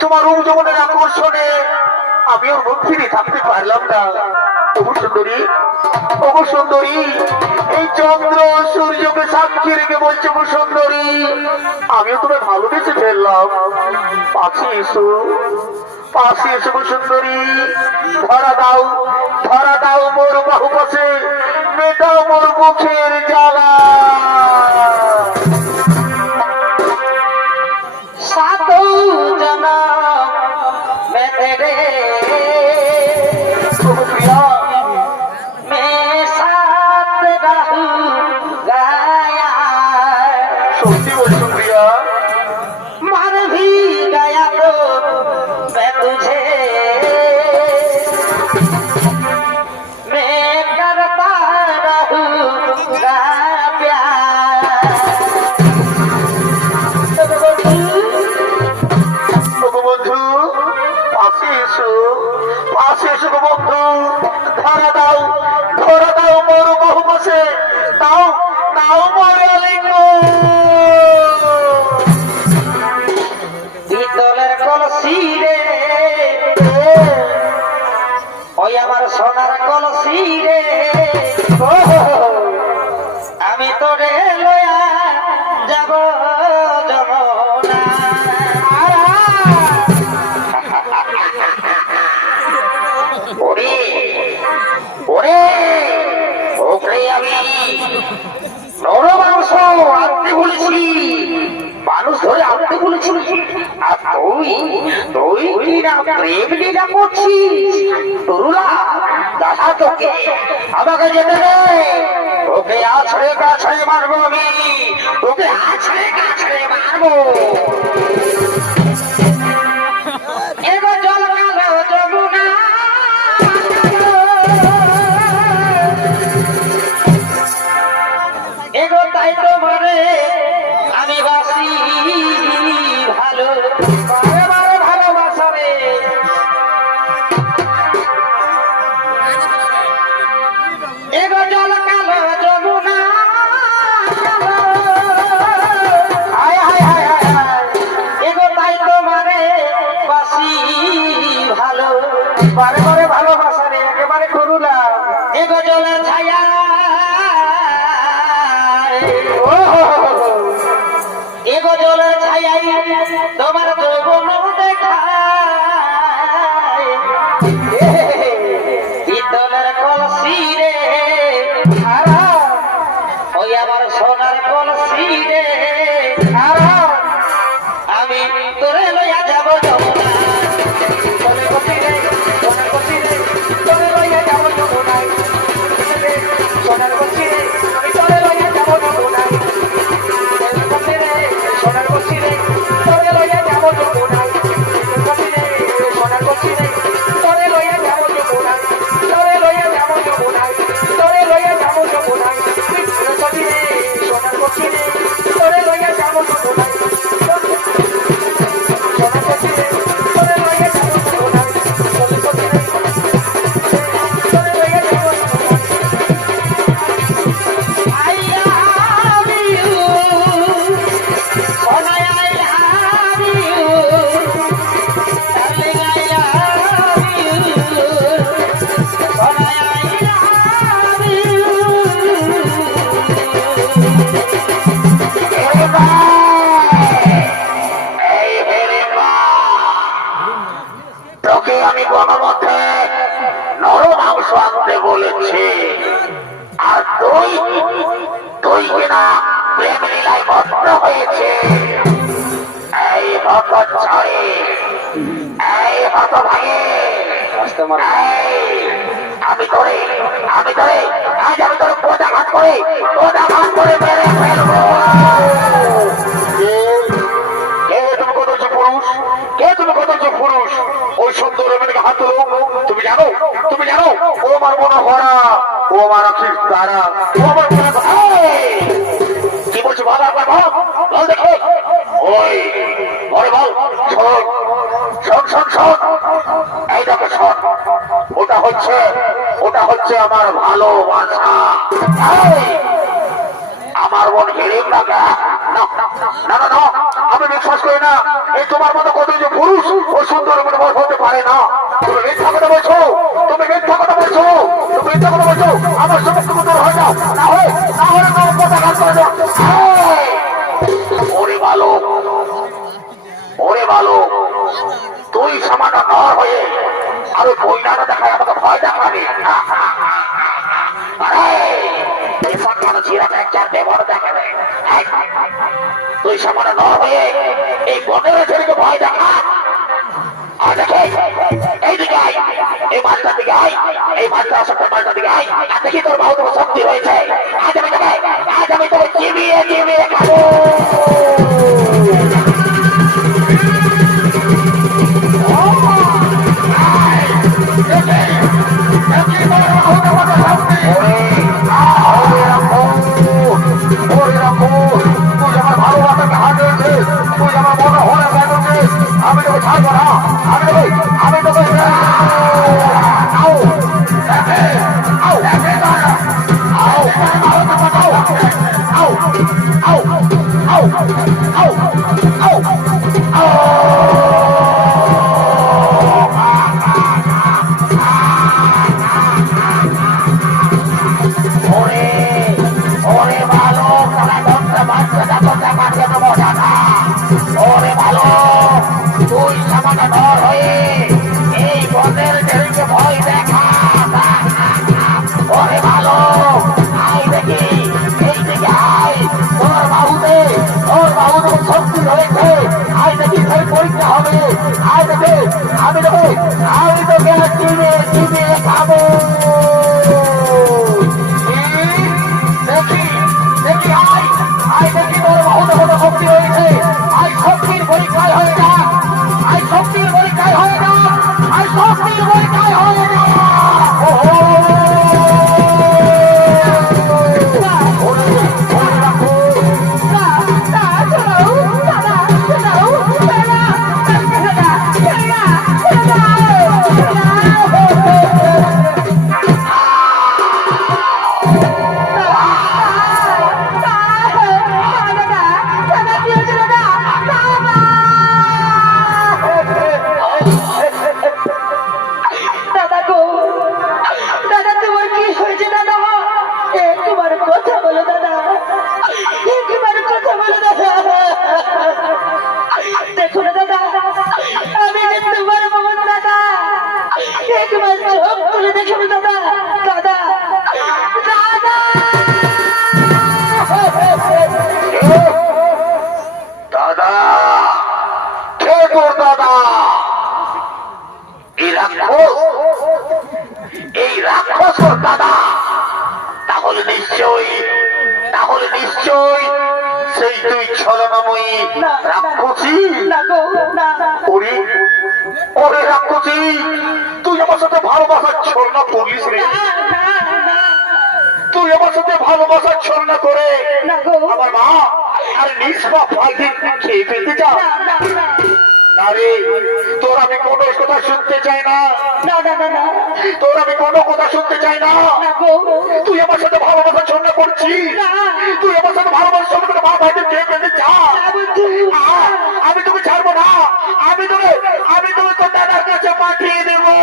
তোমার রূপ যৌবনের আকর্ষণে আমি ওর মুখ ফিরে থাকতে পারলাম না। ওগো সুন্দরী, ওগো সুন্দরী, এই চন্দ্র সূর্যকে সাক্ষী রেখে বলছে গো সুন্দরী, আমিও তোমায় ভালোবেসে ফেললাম। পাশে এসো, পাশে এসো গো সুন্দরী। ধরা দাও মোর বাহু পাশে, মেটাও মোর মুখের জ্বালা। सातों जन्म मैं तेरे, मैं साथ रहूंगा। সত্যি বলছো প্রিয়া? मर भी गया तो मैं तुझे, मैं करता रहूंगा प्यार। ওগো বন্ধু, পাশে এসো গো বন্ধু। ধরা দাও মোর বাহু পাশে, দাও মোর আলিঙ্গন। পিতলের কলসি রে, ওই আমার সোনার কলসি রে, আমি তোরে লয়া যাব যমুনা। ওরে ওরে ওকে আমি নরমাংস আনতে বলেছি, মানুষ ধরে আনতে বলেছিলি, আর তুই কি না প্রেম লীলা করছিস? তরুলা দাদা, তোকে আমাকে যেতে দে। ওকে আছড়ে কাছড়ে মারবো আমি, ওকে আছড়ে কাছড়ে মারবো। এগো জল কালো যমুনা, এগো তাই তোমারে আমি বাসি ভালো। বারে বারে ভালোবাসা রে একেবারে করুলাম। এ গজলের ছায়া ও হো হো হো হো। এ গজলের ছায়াই তোমার যৌবন দেখায় পিতলের কলসি রে খারাপ ওই আমার সোনার কলসি রে খারাপ আমি তোরে লইয়া যাব যমুনা তোরে গতি রে সোনার গতি রে তোরে লইয়া যাব যমুনায় সোনার গতি রে আমি তোরে লইয়া যাব যমুনায় তোরে গতি রে সোনার গতি রে তোরে লইয়া যাব যমুনায় গতি রে সোনার গতি রে তোরে লইয়া যাব যমুনায় তোরে লইয়া যাব যমুনায় তোরে লইয়া যাব যমুনায় গতি রে সোনার গতি রে তোরে লইয়া যাব যমুনায় সোনার গতি রে তোরে লইয়া যাব যমুনায় তোরে গতি রে তোরে লইয়া যাব যমুনায় I love you Sonia I love you Darling I love you Sonia I love তোকে আমি গণমতে নরম মাংস আনতে বলেছি আর তুই কিনা প্রেম লীলায় মগ্ন হয়েছে এই হত ছড়ে এই হত ভাগে আমি তোরে আজ আমি তোর কোদাঘাত করে মেরে ফেলবো পুরুষ ওই সুন্দর মেয়েকে হাত তুলো তুমি জানো ও আমার মনে হরা ও আমার আখির তারা ও আমার মনে কি বলছো বল একবার বল দেখো ওই বল শোন এই দেখো শোন ওটা হচ্ছে আমার ভালোবাসা আমার মন হিড়িম লাগা না আমি বিশ্বাস করি না এই তোমার মতো কত যে পুরুষ ও সুন্দর মনে বল হতে পারে না তুমি মিথ্যা কথা বলছো আমার সমস্ত কথা হয় না আমার কথা ঘাত করে দাও ওরে ভালো তুই সামান্য নর হয়ে আরো বইনাটা দেখায় আমাকে ভয় দেখাবি তুই সামান্য নর হয়ে এই বনের ছেলেকে ভয় দেখা এইদিকে আয় এই মাছটার দিকে আয় এই মাছটা আসলে মাছটার দিকে আয় আর দেখি তোর বাহু তোমার শক্তি রয়েছে আজ আমি তোকে চিবিয়ে খাবো আমি তোকে ছাড়বো না আমি তোকে তুই সামান্য নর হয়ে এই বনের ছেলেকে ভয় দেখা ওরে ভালো আয় দেখি এই দিকে আয় তোর বাহুতে শক্তি রয়েছে আয় দেখি সেই পরীক্ষা হবে আয় দেখে আমি তোকে চিনে খাবো দেখি আয় দেখি তোর বাহুতে কত শক্তি রয়েছে আয় শক্তির পরীক্ষায় হয়ে যা আয় শক্তির পরীক্ষায় হয়ে যা আয় শক্তির পরীক্ষায় হয়ে যা Thank you. তোর দাদা, তাহলে নিশ্চয়ই সেই তুই ছলনাময়ী রাক্ষসী। ওরে ওরে রাক্ষসী, তুই আমার সাথে ভালোবাসার ছলনা করিস রে। তুই আমার সাথে ভালোবাসার ছলনা করে আমার মা আর নিষ্পা ফাঁকি খেয়ে ফেলতে চাও না রে। তোর আমি কোনো কথা শুনতে চাই না, তোর আমি কোনো কথা শুনতে চাই না। তুই আমার সাথে ভালোবাসার ছলনা করছিস, তুই আমার সাথে ভালোবাসার ছলনা করে মা ভাইকে খেয়ে ফেলতে চাও। আমি তোকে ছাড়বো না, আমি তোকে তোর দাদার কাছে পাঠিয়ে দেবো।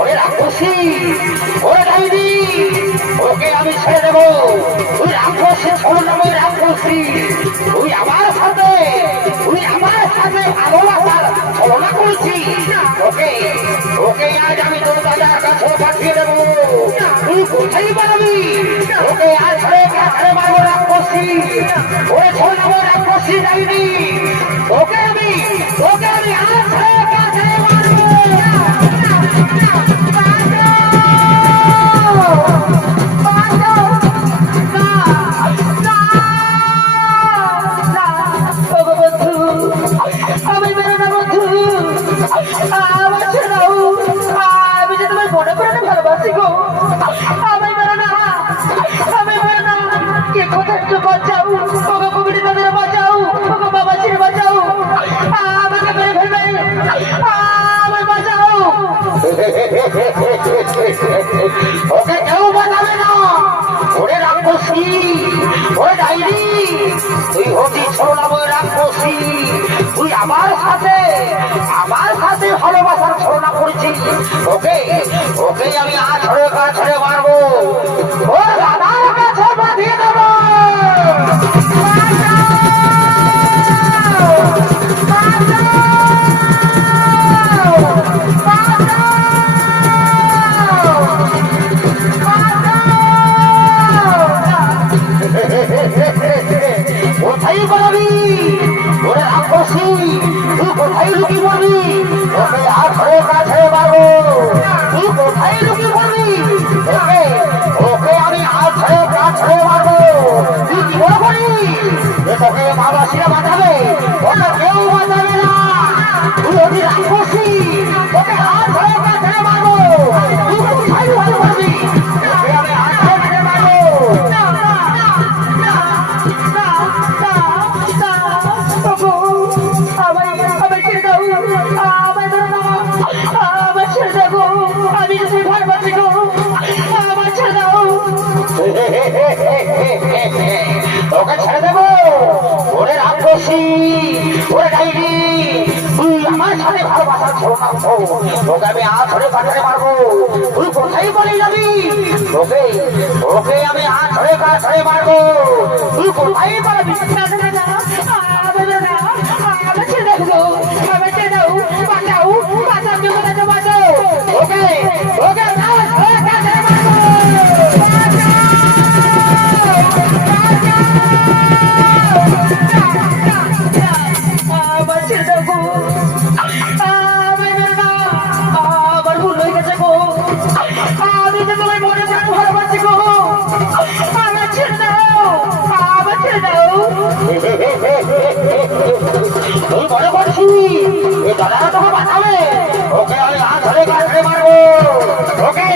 ওরে রাক্ষসী, ওরে ডাইনি, ওকে আমি ছেড়ে দেবো। তুই রাক্ষসী, ছলনাময়ী রাক্ষসী, তুই আমার সাথে ভালোবাসার ছলনা করেছিস। ওকে আজ আমি তোর দাদার কাছে পাঠিয়ে দেবো। তুই কোথায় পারবি? ওকে আজ কাছে মারবো রাক্ষসী, ওরে ছলনাময়ী রাক্ষসী ডাইনি, ওকে আমি আজ কাছে মারবো। ওকে কেউ বাঁচাবে না। ওরে রাক্ষসী, ওরে ডাইনি, তুই হচ্ছিস ছলনাময়ী রাক্ষসী, তুই আমার সাথে ভালোবাসার ছলনা করেছিস। ওকে আমি আছড়ে কাছড়ে মারবো, ওর দাদার কাছে পাঠিয়ে দেবো। কোথায় পারবি? ওরে রাক্ষসী, তুই কোথায় লুকিয়ে পড়বি? ওকে আছড়ে কাছে মারবো। তুই কোথায় লুকিয়ে পড়বি? ওকে আমি আছড়ে কাছড়ে মারবো। তুই কি মনে করিস তোকে বাবাসীরা বাঁচাবে? ওকে কেউ বাঁচাবে না। তুই অতি রাক্ষসী, ওকে আছড়ে কাছড়ে মারবো। তুই কোথায় লুকিয়ে পড়বি? ওকে আমি আছড়ে কাছড়ে মারবো। ওকে ছেড়ে দেবো। ওরে রাক্ষসী, ওরে ডাইনি, তুই আমার সাথে ভালোবাসার ছলনা করছো। ওকে আমি আছড়ে কাছড়ে মারবো। তুই কোথায় বলে যাবি? ওকে আমি আছড়ে কাছড়ে মারবো। তুই কোথায় পারবি? ওকে আছড়ে কাছড়ে তুই মনে করছিস এই দাদারা তোকে বাঁচাবে? ওকে আমি আছড়ে কাছড়ে মারবো। ওকে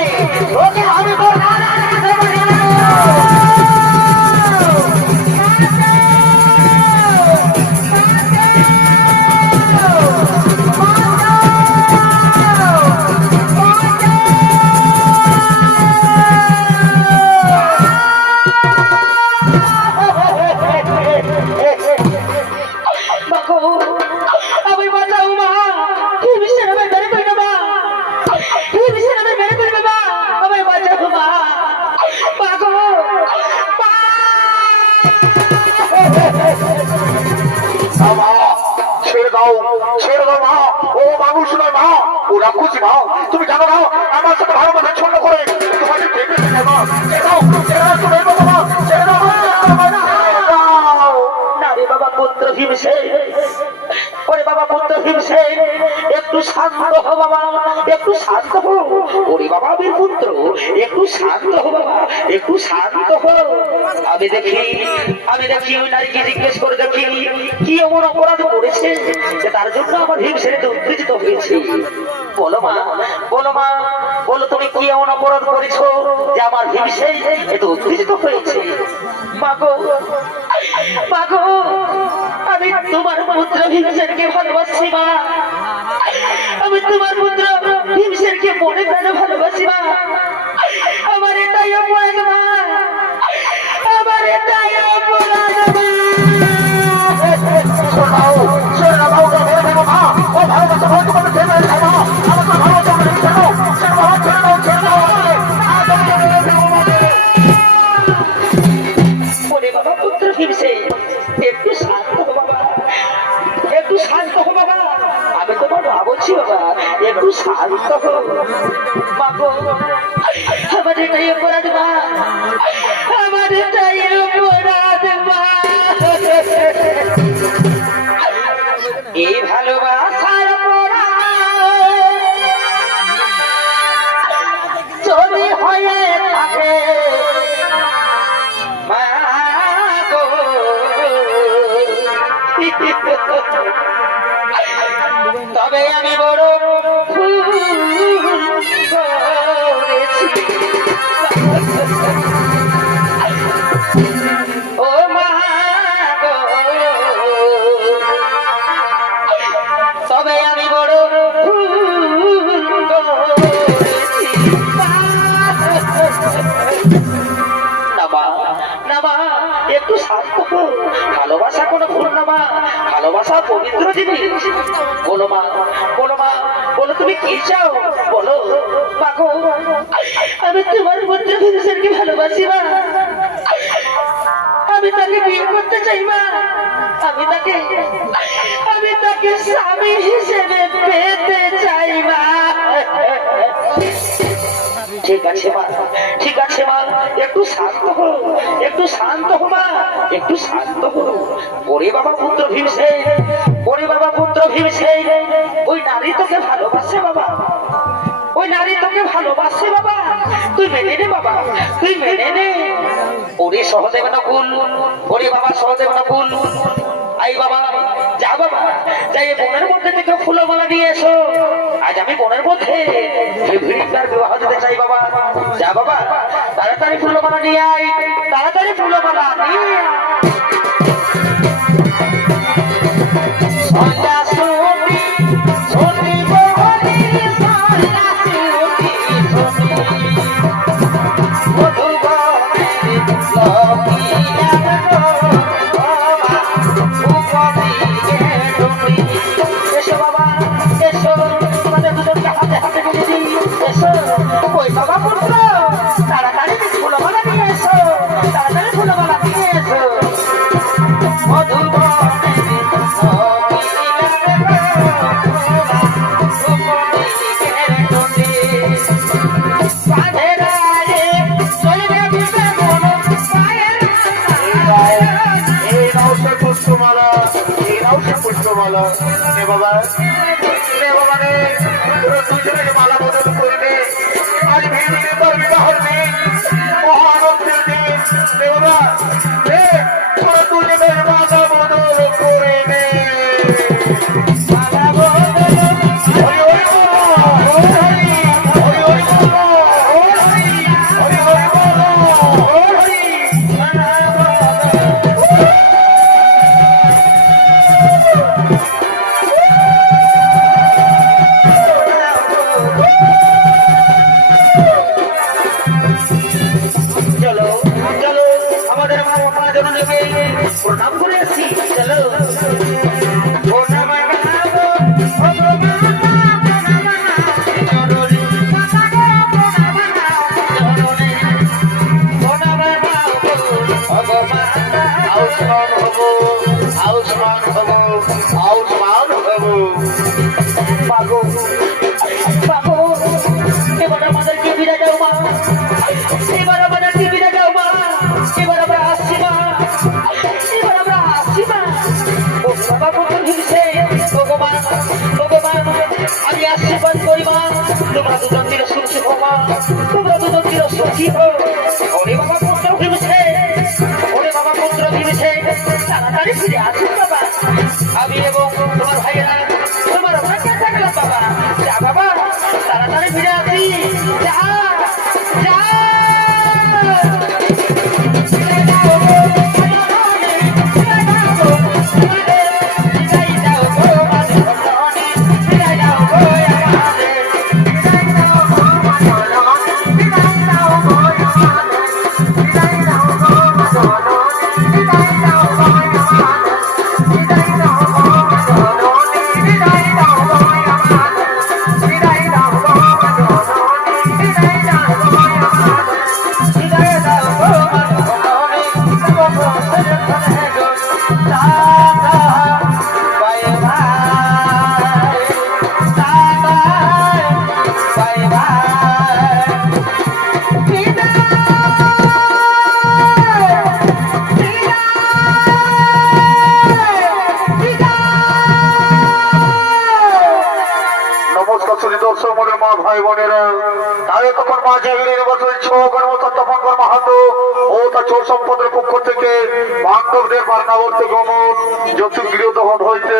আমি তোর দাদার কাছে পাঠাবো। দাও, ছেড়ে দাও মা। ও মানুষ নয় মা, ও রাক্ষসী মা। তুমি জানো না আমার সাথে ভালোবাসা ছন্ন করে তোমাকে দেখে ফেলে মা। ছেড়ে দাও, ছেড়ে দাও, ছেড়ে দাও মা, ছেড়ে দাও মা, ছেড়ে দাও। না রে বাবা পুত্র ভীমসেন, ওরে বাবা পুত্র ভীমসেন, একটু শান্ত হো বাবা, একটু শান্ত হো। ওরে বাবা বীর পুত্র, একটু শান্ত হো বাবা, একটু শান্ত হো। আমি দেখি ওই নারীকে জিজ্ঞেস করে দেখি কি এমন অপরাধ করেছে যে তার জন্য আমার ভীমসেন উত্তেজিত হয়েছে। বলো মা, বলো মা, বলো তুমি কি এমন অপরাধ করেছো যে আমার ভীমসেন এত উত্তেজিত হয়েছে। মাগো, মাগো, আমি তোমার পুত্র ভীমসেনকে ভালোবাসি মা। আমি তোমার পুত্র ভীমসেনকে মনে প্রাণে ভালোবাসি মা। আমার এটাই অপরাধ মা, আমার এটাই অপরাধ মা। শোনাও, ছেড়ে দাও, ছেড়ে দাও মা। ও ভালোবাসা ভয় তোমাকে ছেড়ে দাও মা। আমার তো ভালোবাসা মানে ছেড়ে দাও, ছেড়ে দাও, ছেড়ে দাও, ছেড়ে দাও আমাকে। আজ আমি ছেড়ে দাও আমাকে। ওরে বাবা পুত্র ভীমসেন, একটু শান্ত হো বাবা, একটু শান্ত হো বাবা। আমি তোমার মা বলছি বাবা, একটু শান্ত হো। মাগো, আমার এটাই অপরাধ মা, আমার এটাই অপরাধ মা। এই ভালোবাসার যদি হয়ে থাকে মা গো, তবে আমি বড় ভুল করেছি। ও মা গো, তবে আমি বড় ভুল করেছি। না মা, না মা, একটু শান্ত হো। ভালোবাসা কোনো ভুল না মা, ভালোবাসা পবিত্র জিনিস। বলো মা, বলো মা, বলো তুমি কি চাও বলো। মাগো, আমি তোমার পুত্র ভীমসেনকে ভালোবাসি মা। আমি তাকে বিয়ে করতে চাই মা। আমি তাকে স্বামী হিসেবে পেতে চাই মা। ঠিক আছে মা, ঠিক আছে মা, একটু শান্ত হো, একটু শান্ত হো মা, একটু শান্ত হো। ওরে বাবা পুত্র ভীমসেন, ওরে বাবা পুত্র ভীমসেন, ওই নারী তোকে ভালোবাসে বাবা, ওই নারী তোকে ভালোবাসে বাবা। তুই মেনে নে বাবা, তুই মেনে নে। ওরে সহদেব নকুল, ওরে বাবা সহদেব নকুল, আই বাবা, যা বাবা, যাই বনের মধ্যে থেকে ফুলমালা নিয়ে এসো। আজ আমি বনের মধ্যে ভিড়িকার বিবাহ দিতে চাই বাবা। যা বাবা, তাড়াতাড়ি ফুলমালা নিয়ে আয়, তাড়াতাড়ি ফুলমালা নিয়ে আয়। সন্ধ্যা সুতি, সুতি বহনি, সন্ধ্যা সুতি, সুতি, মধুবনের লকিয়া গো, এসো বাবা, এসো, তোমাদের দুজনকে হাতে হাতে মিলে দিই। এসো, ওই বাবা পুত্র, তাড়াতাড়ি ফুলমালা নিয়ে এসো, তাড়াতাড়ি ফুলমালা নিয়ে এসো। পুষ্পমালা, এই নাও সে পুষ্পমালা। নে বাবা, নে বাবা নে, তোরা দুজনে মালা বদল করবে। আজ ভেঙে তোর বিবাহের দিন, মহানন্দের দিন। নে বাবা, নে, তোরা দুজনে মালা বদল করে নে। হরি হরি বল, হরি হরি, হরি হরি বল, হরি হরি বল, হরি। চলো, চলো, আমাদের মা বাবা জননীকে প্রণাম করে আসি। চলো, প্রণাম জানাবো, আউসমান হব, আউসমান হব, আউসমান হব। এবার আমরা আসছি মা। ও বাবা পুত্র ঝুলছে ভগবান ভগবান আমি আশীর্বাদ করি মা তোমরা দুজন চির সুখী হো মা তোমরা দুজন চির সুখী হো ওরে বাবা পুত্র ঝুলছে ওরে বাবা পুত্র ঝুলছে তাড়াতাড়ি ফিরে আসুন বাবা আমি এবং তোমার ভাইয়েরা তোমার অপেক্ষা থাকলাম বাবা যা বাবা তাড়াতাড়ি ফিরে আসি যা যা নমস্কার শ্রী দর্শক মন্ডল মা ভাই বোনেরা তাই তখন মা জাগিরের বছর ছগর মতো তপন কর মাহাতো ও তার চোর সম্পদের পক্ষ থেকে বান্ধবদের বার্নাবর্ত গমন জ্যোতির্গৃহ দহন হইতে